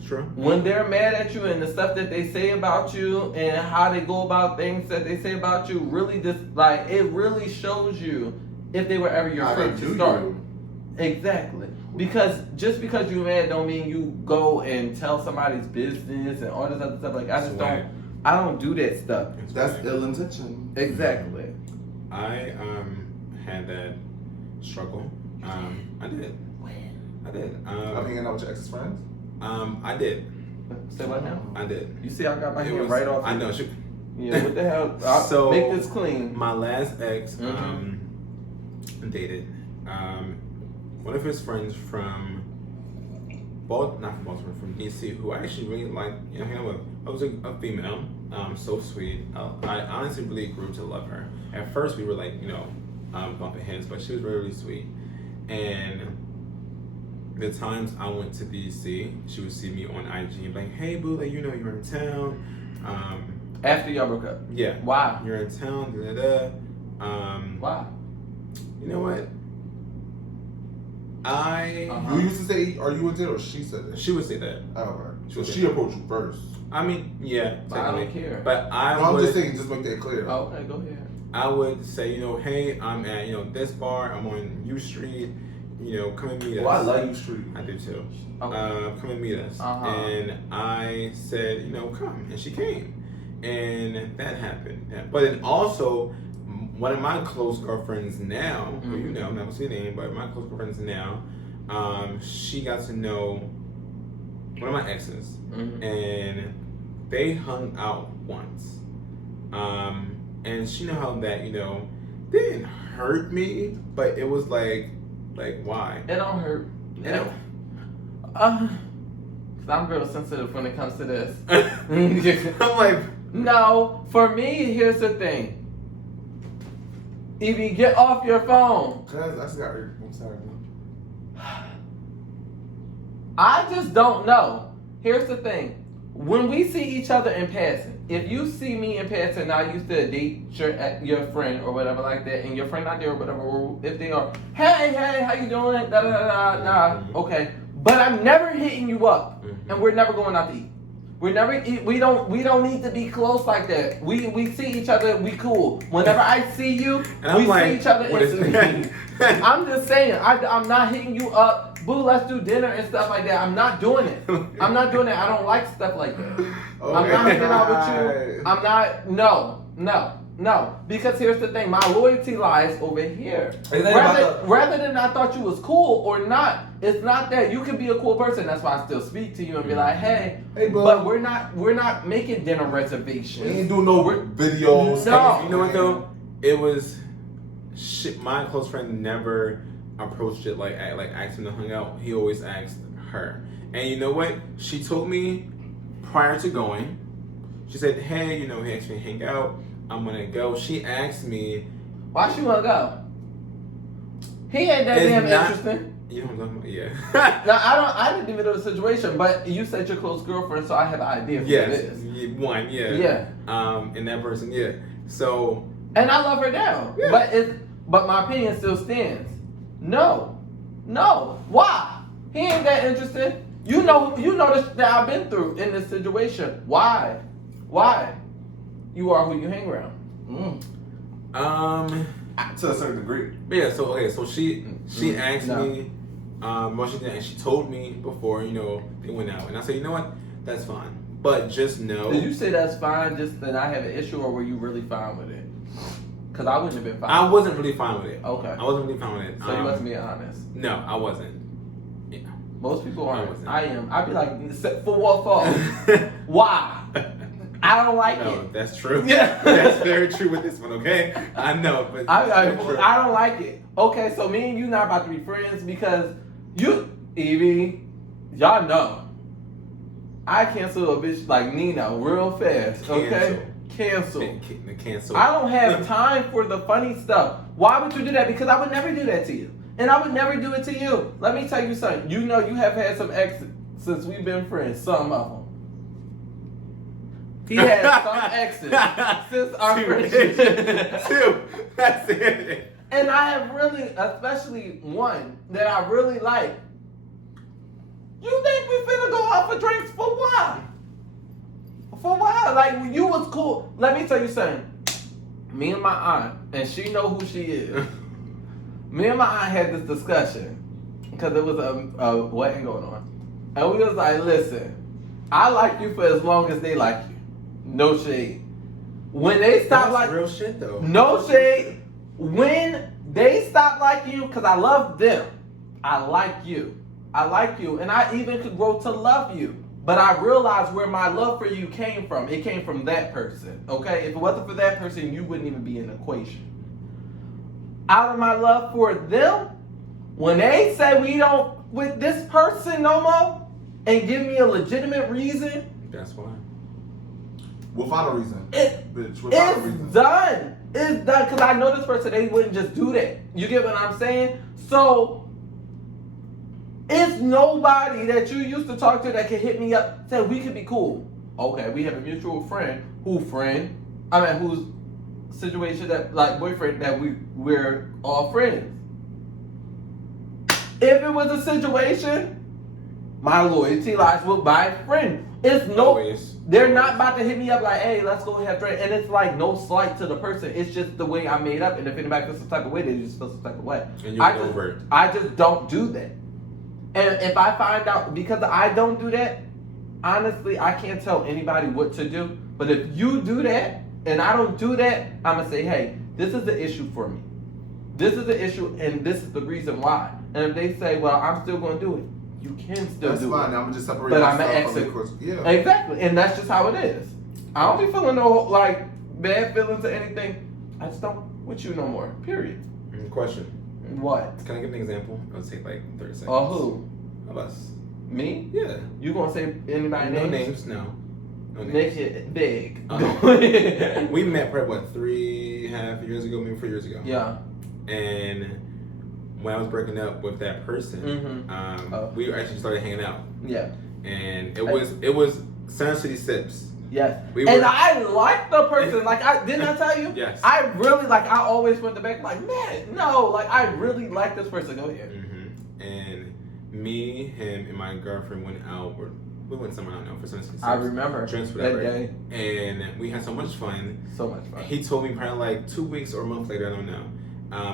True. When they're mad at you and the stuff that they say about you and how they go about things that they say about you, really just like it really shows you if they were ever your friend to start. Exactly. Because just because you're mad don't mean you go and tell somebody's business and all this other stuff. Like I don't do that stuff. That's ill intention. Exactly. I had that struggle. I did. I'm hanging out with your ex's friends. I did. Say what now? I did. You see, I got my hand right off. I know. Yeah, what the hell? I'll make this clean. My last ex dated one of his friends from from DC, who I actually really liked, hanging out with. I was a female, so sweet. I honestly really grew to love her. At first, we were like, bumping heads, but she was really, really sweet. And the times I went to DC, she would see me on IG and be like, "Hey boo, like you're in town." After y'all broke up. Yeah. Why? You're in town. Why? You know what? You used to say, "Are you in it?" Or she said that? She would say that. Oh, right. So she approached you first. I mean, yeah. But I don't care. But I'm just saying, just make that clear. Oh, okay, go ahead. I would say, hey, I'm at this bar. I'm on U Street. Come and meet us. Well, I love U Street. I do too. Okay. Come and meet us. Uh-huh. And I said, come. And she came. And that happened. But then also, one of my close girlfriends now, who I'm not going to say the name, but my close girlfriends now, she got to know one of my exes. And they hung out once. And she know how that, didn't hurt me, but it was like why? It don't hurt. Cause I'm real sensitive when it comes to this. I'm like, no, for me, here's the thing. If you get off your phone, I'm sorry. I just don't know. Here's the thing. When we see each other in passing, if you see me in passing, and I used to date your friend or whatever like that, and your friend not there or whatever, or if they are, hey, how you doing? Da da da da. Okay, but I'm never hitting you up, and we're never going out to eat. We don't need to be close like that. We see each other, we cool. Whenever I see you, we see each other instantly. I'm just saying, I'm not hitting you up. Boo, let's do dinner and stuff like that. I'm not doing it. I'm not doing it. I don't like stuff like that. I'm not hanging out with you. I'm not. No. Because here's the thing. My loyalty lies over here. Rather than I thought you was cool or not, it's not that. You can be a cool person. That's why I still speak to you and be like, hey, bro. But we're not making dinner reservations. We ain't doing no videos. No. You know what though? It was shit. My close friend never approached it like asked him to hang out. He always asked her. And you know what? She told me prior to going, she said, hey, he asked me to hang out. I'm gonna go. She asked me, why she wanna go? He ain't that damn interesting. You know what I'm talking about? Yeah. Now I didn't even know the situation, but you said your close girlfriend, so I have an idea of who it is. One, yeah. Yeah. And that person, yeah. So. And I love her now. Yeah. But my opinion still stands. No. Why? He ain't that interested. You know that I've been through in this situation. Why? You are who you hang around. To a certain degree. Yeah. So okay. So she asked me. What she did, and she told me before they went out, and I said, you know what, that's fine, but just know. Did you say that's fine? Just that I have an issue, or were you really fine with it? Because I wouldn't have been fine. I wasn't really fine with it. Okay. I wasn't really fine with it. So you must be honest. No, I wasn't. Yeah. Most people aren't. I am. I'd be like, for what fault? Why? I don't like it. No, that's true. Yeah. That's very true with this one, okay? I know, but I don't like it. Okay, so me and you not about to be friends because you, Evie, y'all know. I cancel a bitch like Nina real fast, okay? Cancel. I don't have time for the funny stuff. Why would you do that? Because I would never do that to you. And I would never do it to you. Let me tell you something. You know you have had some exes since we've been friends, some of them. He had some exes since our friendship. Two. That's it. And I have really, especially one that I really like. You think we finna go out for drinks for what? For what? Like, when you was cool. Let me tell you something. Me and my aunt, and she know who she is. Me and my aunt had this discussion because there was a wedding going on. And we was like, listen, I like you for as long as they like you. No shade. When they stop That's real shit though. No shade. When they stop liking you, because I love them. I like you. And I even could grow to love you. But I realized where my love for you came from. It came from that person. Okay? If it wasn't for that person, you wouldn't even be in the equation. Out of my love for them, when they say we don't with this person no more, and give me a legitimate reason. That's why. We'll find a reason. It's done. It's done. Because I know this person, they wouldn't just do that. You get what I'm saying? So, it's nobody that you used to talk to that can hit me up, say we could be cool. Okay, we have a mutual friend, whose situation that, like, boyfriend, that we're all friends. If it was a situation, my loyalty lies with my friend. They're not about to hit me up like, hey, let's go have drinks. And it's like no slight to the person. It's just the way I made up. And if anybody feels some type of way, they just feel some type of way. And I just don't do that. And if I find out, because I don't do that, honestly, I can't tell anybody what to do. But if you do that, and I don't do that, I'm going to say, hey, this is the issue for me. This is the issue, and this is the reason why. And if they say, well, I'm still going to do it, you can still do fine. it. I'm just separate but myself I'm an from exit. the course. Yeah. Exactly, and that's just how it is. I don't be feeling no like bad feelings or anything. I just don't with you no more. Period. Question. What? Can I give an example? It'll take like 30 seconds. Of who? Of us. Me? Yeah. You gonna say anybody No names? names. No names. Make it big. We met probably 3.5 years ago, maybe 4 years ago. Yeah. And when I was breaking up with that person, we actually started hanging out. Yeah. And it was Sun City Sips. Yes. And I like the person. Like didn't I tell you? Yes. I really like. I always went to back like, man, no. Like I really like this person. Go ahead. Mm-hmm. And me, him, and my girlfriend went out. We went somewhere, I don't know, for Sun City Sips. I remember drinks, that whatever. day. And we had so much fun. So much fun. He told me probably like 2 weeks or a month later, I don't know.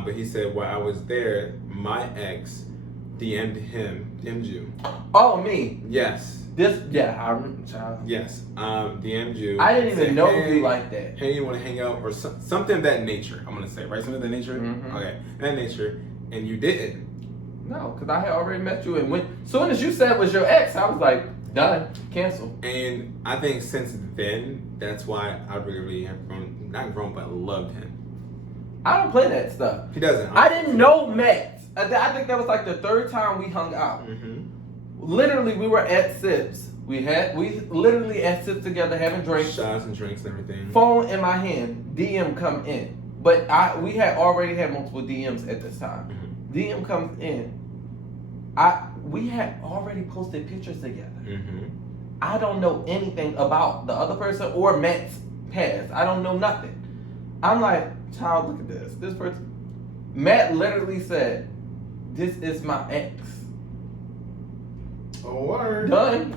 But he said while I was there, my ex DM'd you. Oh, me? Yes. I remember, child. Yes. DM'd you. I didn't even know you like that. Hey, you want to hang out or something of that nature? I'm gonna say, right? Something of that nature. Mm-hmm. Okay, that nature, and you didn't. No, because I had already met you, and when soon as you said it was your ex, I was like, done, cancel. And I think since then, that's why I really have not grown, but loved him. I don't play that stuff. He doesn't. I didn't know Matt. I think that was like the third time we hung out. Mm-hmm. Literally, we were at Sips. We literally at Sips together having drinks. Shots and drinks and everything. Phone in my hand. DM come in. But we had already had multiple DMs at this time. Mm-hmm. DM comes in. We had already posted pictures together. Mm-hmm. I don't know anything about the other person or Matt's past. I don't know nothing. I'm like, child, look at this. This person, Matt literally said, "This is my ex." Oh, word. Done.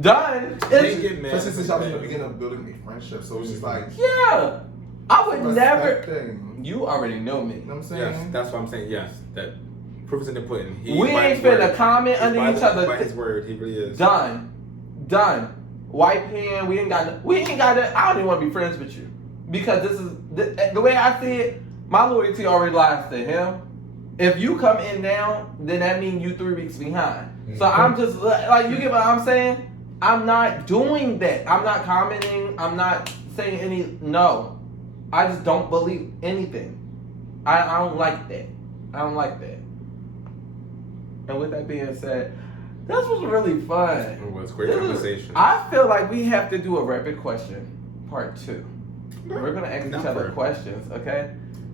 Done. They get mad. Especially since y'all was in the beginning of building a friendship, so it's just like Yeah. I would never. respect thing. You already know me. You know what I'm saying? Yes, that's what I'm saying. Yes, that proof is in the pudding. We ain't finna comment under each other. By his word, he really is. Done. White pen. We ain't got. I don't even want to be friends with you because this is the way I see it. My loyalty already lies to him. If you come in now, then that means you 3 weeks behind. So I'm just like, you get what I'm saying? I'm not doing that. I'm not commenting. I'm not saying any. No, I just don't believe anything. I don't like that. I don't like that. And with that being said, this was really fun. It was great conversation. I feel like we have to do a rapid question part 2. We're gonna ask each other questions, okay?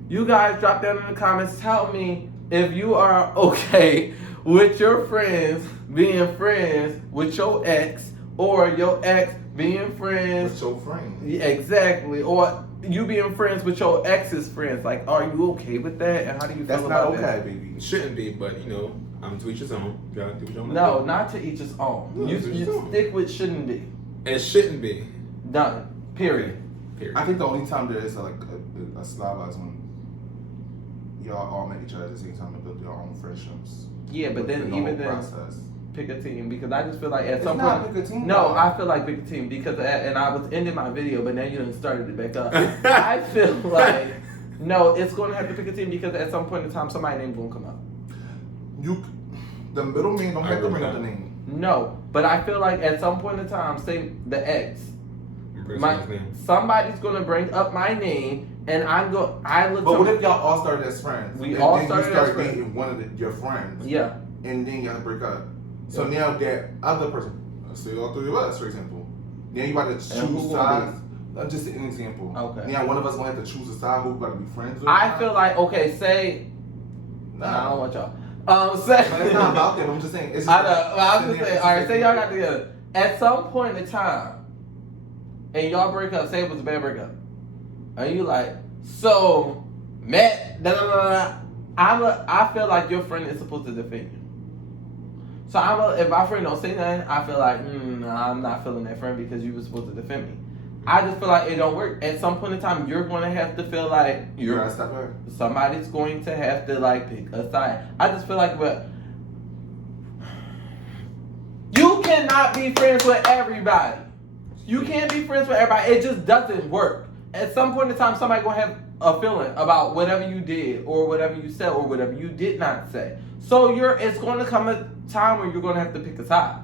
You guys drop down in the comments. Tell me if you are okay with your friends being friends with your ex, or your ex being friends With your friend. Yeah, exactly, or you being friends with your ex's friends. Like, are you okay with that? And how do you That's feel not about okay, that? baby. It shouldn't be, but you know, to each his own. You gotta do what you want to No, do. not to each his own. No, You to each his own. stick with shouldn't be. It shouldn't be. Done. Period. Period. I think the only time there is a slide is when y'all all met each other at the same time and build your own friendships. Yeah, but then The even whole then, process. pick a team because I just feel like at It's some not point. pick a team, No, though. I feel like pick a team because and I was ending my video, but now you done started it back up. I feel like no, it's going to have to pick a team because at some point in time, somebody's name gonna come up. The middleman don't I have to agree bring with up the that. name. No, but I feel like at some point in time, say the ex, His name. somebody's gonna bring up my name, and I look. But what if y'all all started as friends? We and all then started you as start friends. dating one of your friends, Yeah. and then y'all break up. So Yeah. now that other person, let's say all 3 of us, for example, now you about to And who choose gonna sides. I'm just an example. Okay. Now one of us gonna have to choose a side who we gotta be friends with. I feel like okay, say. Nah, I don't want y'all. Say. But it's not about that. I'm just saying. It's just I know. Well, I'm just saying. All right, say y'all got to. together at some point in time, and y'all break up. Say it was a bad breakup, and you like, so Matt. I feel like your friend is supposed to defend you. So if my friend don't say nothing, I feel like I'm not feeling that friend because you were supposed to defend me. I just feel like it don't work. At some point in time, you're going to have to feel like You gotta stop her. somebody's going to have to like pick a side. I just feel like you cannot be friends with everybody. You can't be friends with everybody. It just doesn't work. At some point in time, somebody gonna have a feeling about whatever you did or whatever you said or whatever you did not say. So it's going to come a time where you're going to have to pick a side.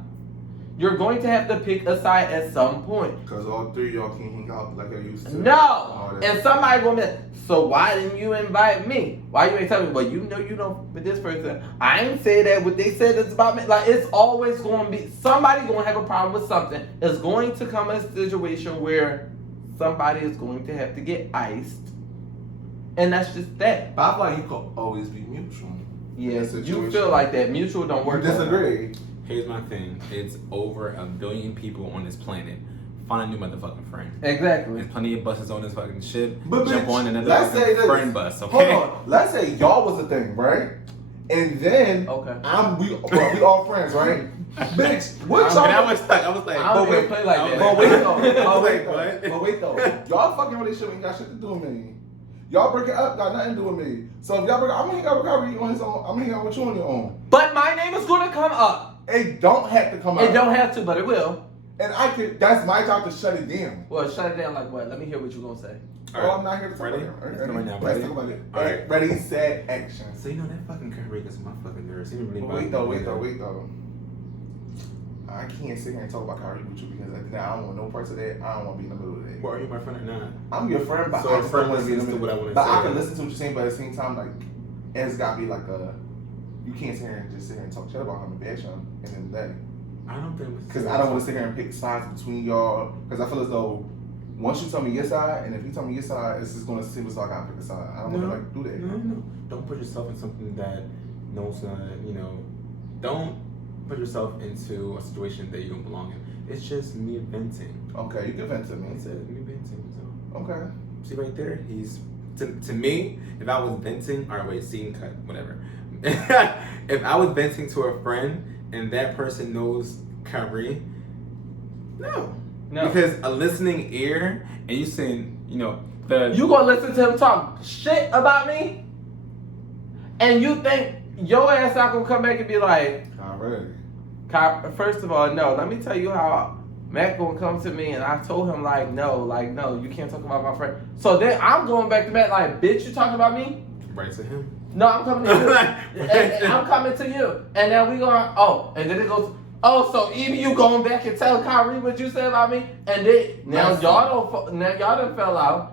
You're going to have to pick a side at some point. Because all 3 of y'all can't hang out like I used to. No! All that. And somebody gonna be, so why didn't you invite me? Why you ain't tell me? Well, you know you don't with this person. I ain't say that what they said is about me. Like, it's always gonna be, somebody gonna have a problem with something. It's going to come a situation where somebody is going to have to get iced. And that's just that. But I feel like you could always be mutual. Yes, That's you situation. feel like that. Mutual don't work. You disagree. Here's my thing. It's over 1 billion people on this planet. Find a new motherfucking friend. Exactly. There's plenty of buses on this fucking ship. But Jump bitch, on another let's say fucking this. friend bus, okay? Hold on. Let's say y'all was a thing, right? And then Okay. we all friends, right? Bitch, what y'all? I was stuck. I was like, I don't But even play like that. But wait though. I was But wait like, though. what? But wait though. Y'all fucking relationship ain't got shit to do with me. Y'all breaking up got nothing to do with me. So if y'all break up, I'm gonna hang out with Khari on his own. I'm gonna hang out with you on your own. But my name is gonna come up. It don't have to come out. It don't have to, but it will. And that's my job to shut it down. Well, shut it down like what? Let me hear what you're gonna say. Oh, I'm not here to talk Ready? about it. Let's go right now. Let's Ready? talk about it. All right. Ready, set, action. So you know that fucking Khari gets my fucking nerves. He really But wait though. I can't sit here and talk about Khari with you because I don't want no parts of that. I don't want to be in the middle of that. Well, are you my friend or not? I'm your friend, but So I a just friend don't want to be in the listens to middle. what I wanna But I say. can listen to what you're saying, but at the same time, like, it's got to be like you can't sit here and just sit here and talk shit about him and bash him and then that. I don't think Because I don't want to sit here and pick sides between y'all. Because I feel as though once you tell me your side, and if you tell me your side, it's just going to seem as though I got to pick a side. I don't want to like do that. No. Don't put yourself in something that knows that, don't put yourself into a situation that you don't belong in. It's just me venting. Okay, you can vent to me. It's me venting. So. Okay. See right there? He's to me, if I was venting, all right, wait, scene cut, whatever. If I was venting to a friend and that person knows Khari, no. Because a listening ear and you saying, you gonna listen to him talk shit about me, and you think your ass not gonna come back and be like, Already. First of all, no. Let me tell you how Matt gonna come to me, and I told him like, no, you can't talk about my friend. So then I'm going back to Matt like, bitch, you talking about me? right to him. No, I'm coming to you. and I'm coming to you. And then we going, and then it goes, so even you going back and tell Khari what you said about me, and then now y'all done fell out.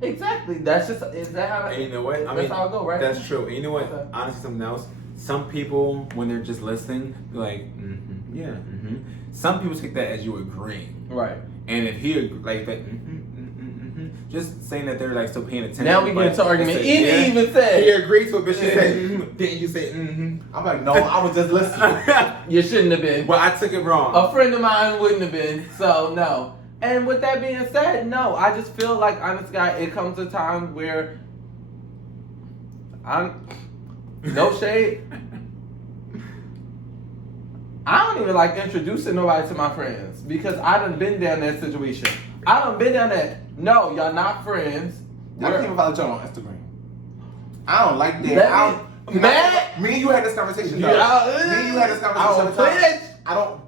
Exactly. That's just is that how? And you know what? That's how it go, right? That's true. And you know what? Okay. Honestly, something else. Some people, when they're just listening, they're like, yeah, Some people take that as you agreeing. Right. And if he like that, just saying that they're like still paying attention. Now we get into argument. He even said he agreed to it, but she said, didn't you say? I'm like, no, I was just listening. You shouldn't have been. Well, I took it wrong. A friend of mine wouldn't have been. So no. And with that being said, no. I just feel like, honest guy, it comes a time where I'm no shade. I don't even like introducing nobody to my friends because I done been down that situation. I done been down that. No, y'all not friends. I don't even follow John on Instagram. I don't like that. Matt, me and you had this conversation. Me and you had this conversation.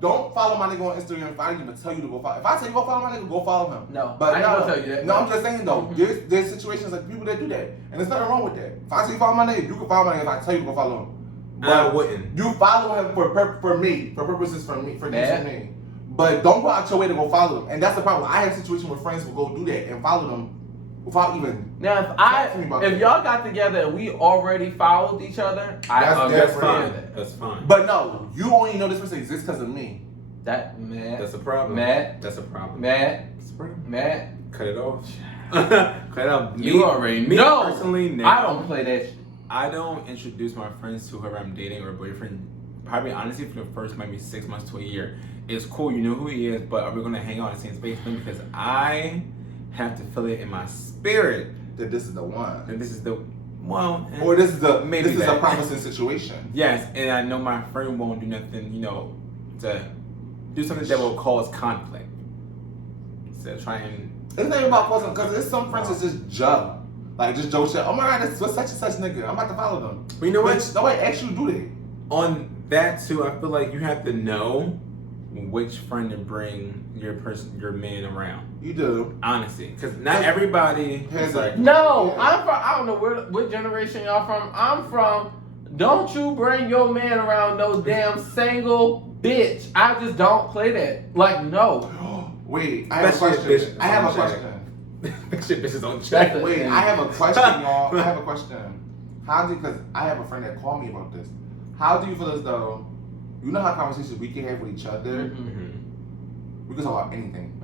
Don't follow my nigga on Instagram if I didn't even tell you to go follow. If I tell you go follow my nigga, go follow him. No, but I ain't gonna tell you that. No, I'm just saying though, there's situations like people that do that, and there's nothing wrong with that. If I tell you follow my nigga, you can follow my nigga. If I tell you to go follow him, but I wouldn't. You follow him for purposes for me. But don't go out your way to go follow him, and that's the problem. I have situations where friends will go do that and follow them without even. Now, if y'all got together and we already followed each other, that's fine. That's fine. But no, you only know this person exists because of me. That's a problem. That's a problem. Matt, cut it off. Cut it off. You already know. Personally, no. I don't play that shit. I don't introduce my friends to whoever I'm dating or boyfriend. Probably honestly for the first maybe 6 months to a year. It's cool, you know who he is, but are we gonna hang out in the same space with him? Because I have to feel it in my spirit that this is the one. And this is the or this is a promising situation. Yes, and I know my friend won't do nothing, to do something that will cause conflict. So try and it's not even about causing, because there's some friends that just joke. Like just joke shit. Oh my god, that's such and such nigga. I'm about to follow them. But you know what? Nobody actually do that. On that too, I feel like you have to know which friend to bring your man around. You do, honestly, because not everybody has like. No, I'm from. I don't know what generation y'all from. I'm from. Don't you bring your man around no damn single bitch. I just don't play that. Like no. Wait, I have a question. I have a question. That shit bitches on check. Wait, I have a question, y'all. I have a question. Because I have a friend that called me about this. How do you feel as though, you know how conversations we can have with each other? Mm-hmm. We can talk about anything,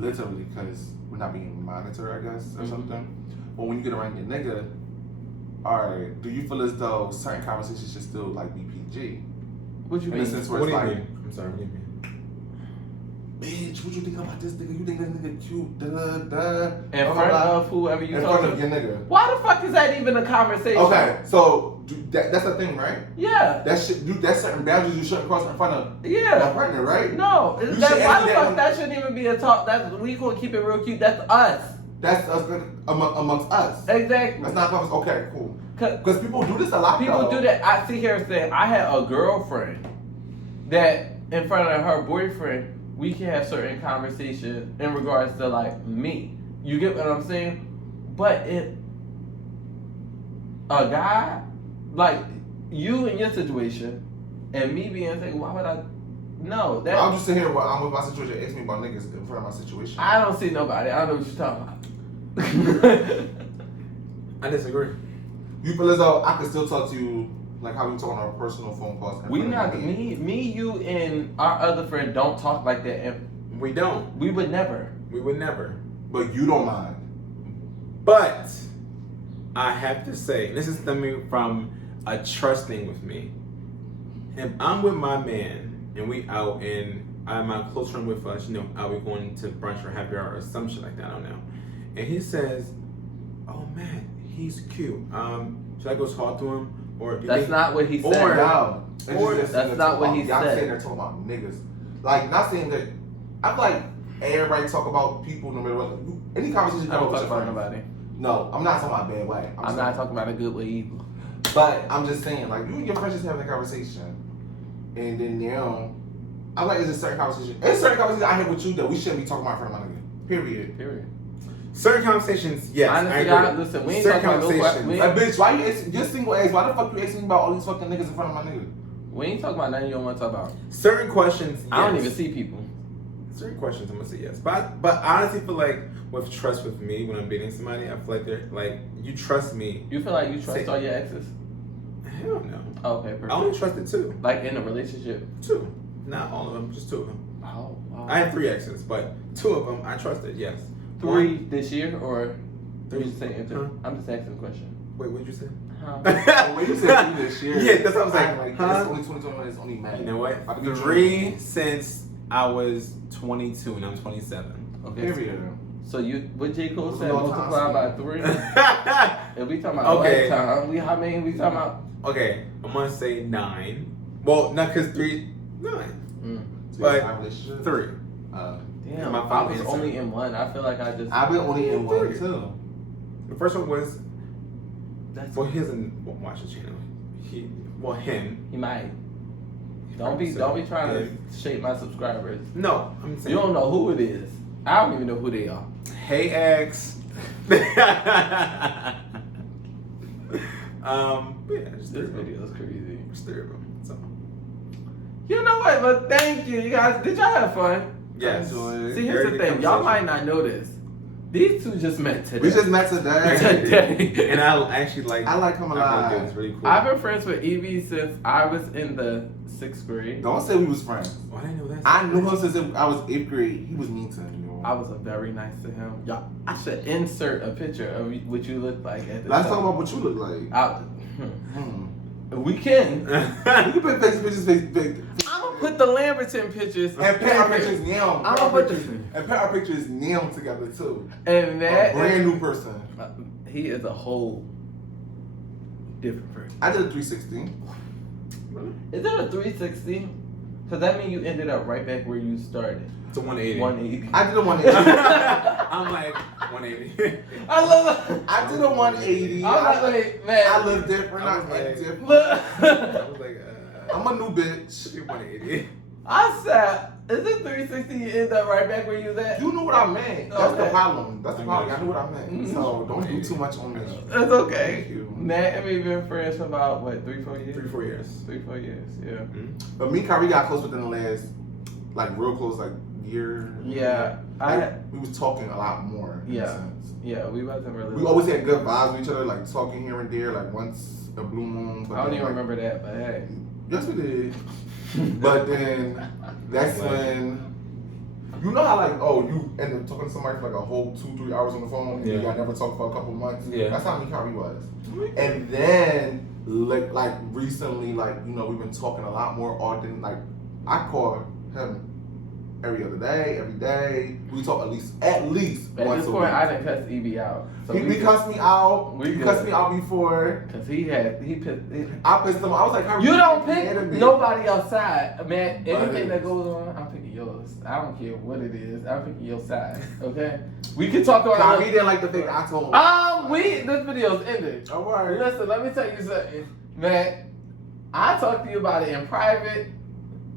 literally, because we're not being monitored, I guess, or something. But when you get around your nigga, alright, do you feel as though certain conversations should still like be PG? What you mean? In the sense where it's like, I'm sorry, what do you mean? Bitch, what you think about this nigga? You think this nigga cute? In front of whoever you talking to? In front of your nigga. Why the fuck is that even a conversation? Okay, so that's the thing, right? Yeah. That's certain boundaries you shouldn't cross in front of your partner, right? No, why the fuck that shouldn't even be a talk? We gonna keep it real cute. That's us. That's us amongst us. Exactly. That's not okay, cool. Because people do this a lot. People do that. I see here saying I had a girlfriend that in front of her boyfriend, we can have certain conversations in regards to like me. You get what I'm saying? But a guy like you in your situation and me being like, why would I? No, that I'm just sitting here while I'm with my situation. Ask me about niggas in front of my situation. I don't see nobody. I don't know what you're talking about. I disagree. You feel as though I could still talk to you like how we talk on our personal phone calls? We not me, you, and our other friend don't talk like that. And we don't. We would never. We would never. But you don't mind. But I have to say, this is coming from a trust thing with me. If I'm with my man and we out and I'm a close friend with us, are we going to brunch or happy hour or some shit like that? I don't know. And he says, "Oh man, he's cute. Should I go talk to him?" Or That's not what he said. No. That's not what he Y'all said. saying they're talking about niggas. Like, not saying that. I feel like everybody talk about people no matter what. Any conversation you I have don't with talk your about friends. nobody. No, I'm not talking about a bad way. I'm not talking about a good way either. But I'm just saying, like, you and your friends just having a conversation. And then now, I like it's a certain conversation. It's certain conversations I have with you that we shouldn't be talking about in front of my nigga. Period. Certain conversations, yes. Honestly, I agree. listen, we ain't Certain talking about no conversations. Like, bitch, why you asking, just single ass, why the fuck you asking me about all these fucking niggas in front of my nigga? We ain't talking about nothing you don't want to talk about. Certain questions, yes. I don't even see people. Certain questions, I'm gonna say yes. But I honestly feel like with trust with me when I'm dating somebody, I feel like they're like, you trust me. You feel like you trust all your exes? Hell no. Oh, okay, perfect. I only trusted 2. Like in a relationship? 2. Not all of them, just 2 of them. Oh, wow. I had 3 exes, but 2 of them I trusted, yes. 3 this year or 3. you just saying inter? Huh? I'm just asking a question. Wait, what did you say? When you said 3 this year, Yeah, that's what I'm saying. Like, Huh? it's only 2021, it's only May. You know what? I be 3 since I was 22 and I'm 27. Okay. Period. So what J. Cole Those said, are all multiply by times. 3? If we talking about Okay. lifetime, we talking about? Okay, I'm gonna say 9. Well, not because 3, 9. So But you're in a relationship? 3. Damn, My I final was answer. only in one. I feel like I just. I've been only in one 3. too. The first one was, That's well, he doesn't watch the channel. Him. He might. Don't be trying to shape my subscribers. No, I'm saying. You don't know who it is. I don't even know who they are. Hey, X. Yeah, just 3 This of them. video is crazy. Just 3 of them. So. You know what? But thank you, you guys. Did y'all have fun? Yes. See, here's the thing. Y'all might not know this. These 2 just met today. We just met today. today. And I actually like. I like him a lot. It's really cool. I've been friends with Evie since I was in the 6th grade. Don't say we was friends. Oh, I didn't know that. I knew him since I was 8th grade. He was mean to me. I was very nice to him. Y'all, I should insert a picture of what you look like at the Let's time. talk about what you look like. We can. You can put pictures. I'm gonna put the Lamberton pictures. And put our pictures now. I'm gonna put And put our pictures now together too. And that A brand new person. he is a whole different person. I did a 360. Is it a 360? Cause that means you ended up right back where you started. It's a 180. 180. I did a 180. I'm like 180. I love it. I did a 180. I'm like, wait, man. I look different. I I was act like- different. Look. I was like, I'm a new bitch. 180. I said, is it 360? You end up right back where you was at? You knew what I meant. That's the Okay. problem. That's the problem. I knew what I meant. Mhm. So don't do too much on me. That's okay. Thank you. Nat and me been friends for about what, 3-4 years? 3-4 years. 3-4 years, yeah. But me and Khari got close within the last, like real close, like year. Yeah, we was talking a lot more. In Yeah. a sense. Yeah, we wasn't really. We always had good vibes with each other, like talking here and there, like once a blue moon. But I don't then, even like, remember that, but hey. Yes, we did. But then that's when you know how like you end up talking to somebody for like a whole 2-3 hours on the phone and Yeah. y'all never talk for a couple of months. Yeah. That's how me and Khari was. And then like recently, like we've been talking a lot more often. Like I call him every other day, every day. We talk at least At once this a point, week. I done cussed Evie out. So He cussed me out. we He good. cussed me out before. Cause he pissed. I pissed him. I was like, Khari, You don't mad pick at me. nobody outside, man. Anything Right. that goes on, I'm picking yours. I don't care what it is. I'm picking your side. Okay. We can talk about Khari didn't like the thing I told him. this video's ended. All right. Listen, let me tell you something, man. I talked to you about it in private.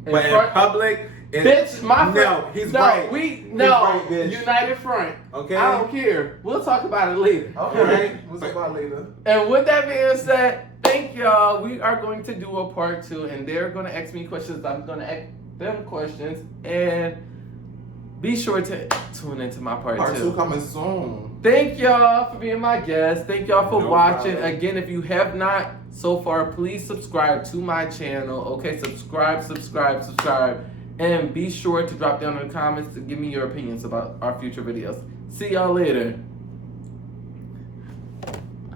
But in public, Bitch, my friend. No, he's right. He's right, bitch. United Front. Okay. I don't care. We'll talk about it later. Okay. We'll talk about it later. And with that being said, thank y'all. We are going to do a part 2, and they're going to ask me questions. I'm going to ask them questions, and be sure to tune into my part 2. Part 2 coming soon. Thank y'all for being my guest. Thank y'all for No watching. problem. Again, if you have not so far, please subscribe to my channel. Okay, subscribe. And be sure to drop down in the comments to give me your opinions about our future videos. See y'all later.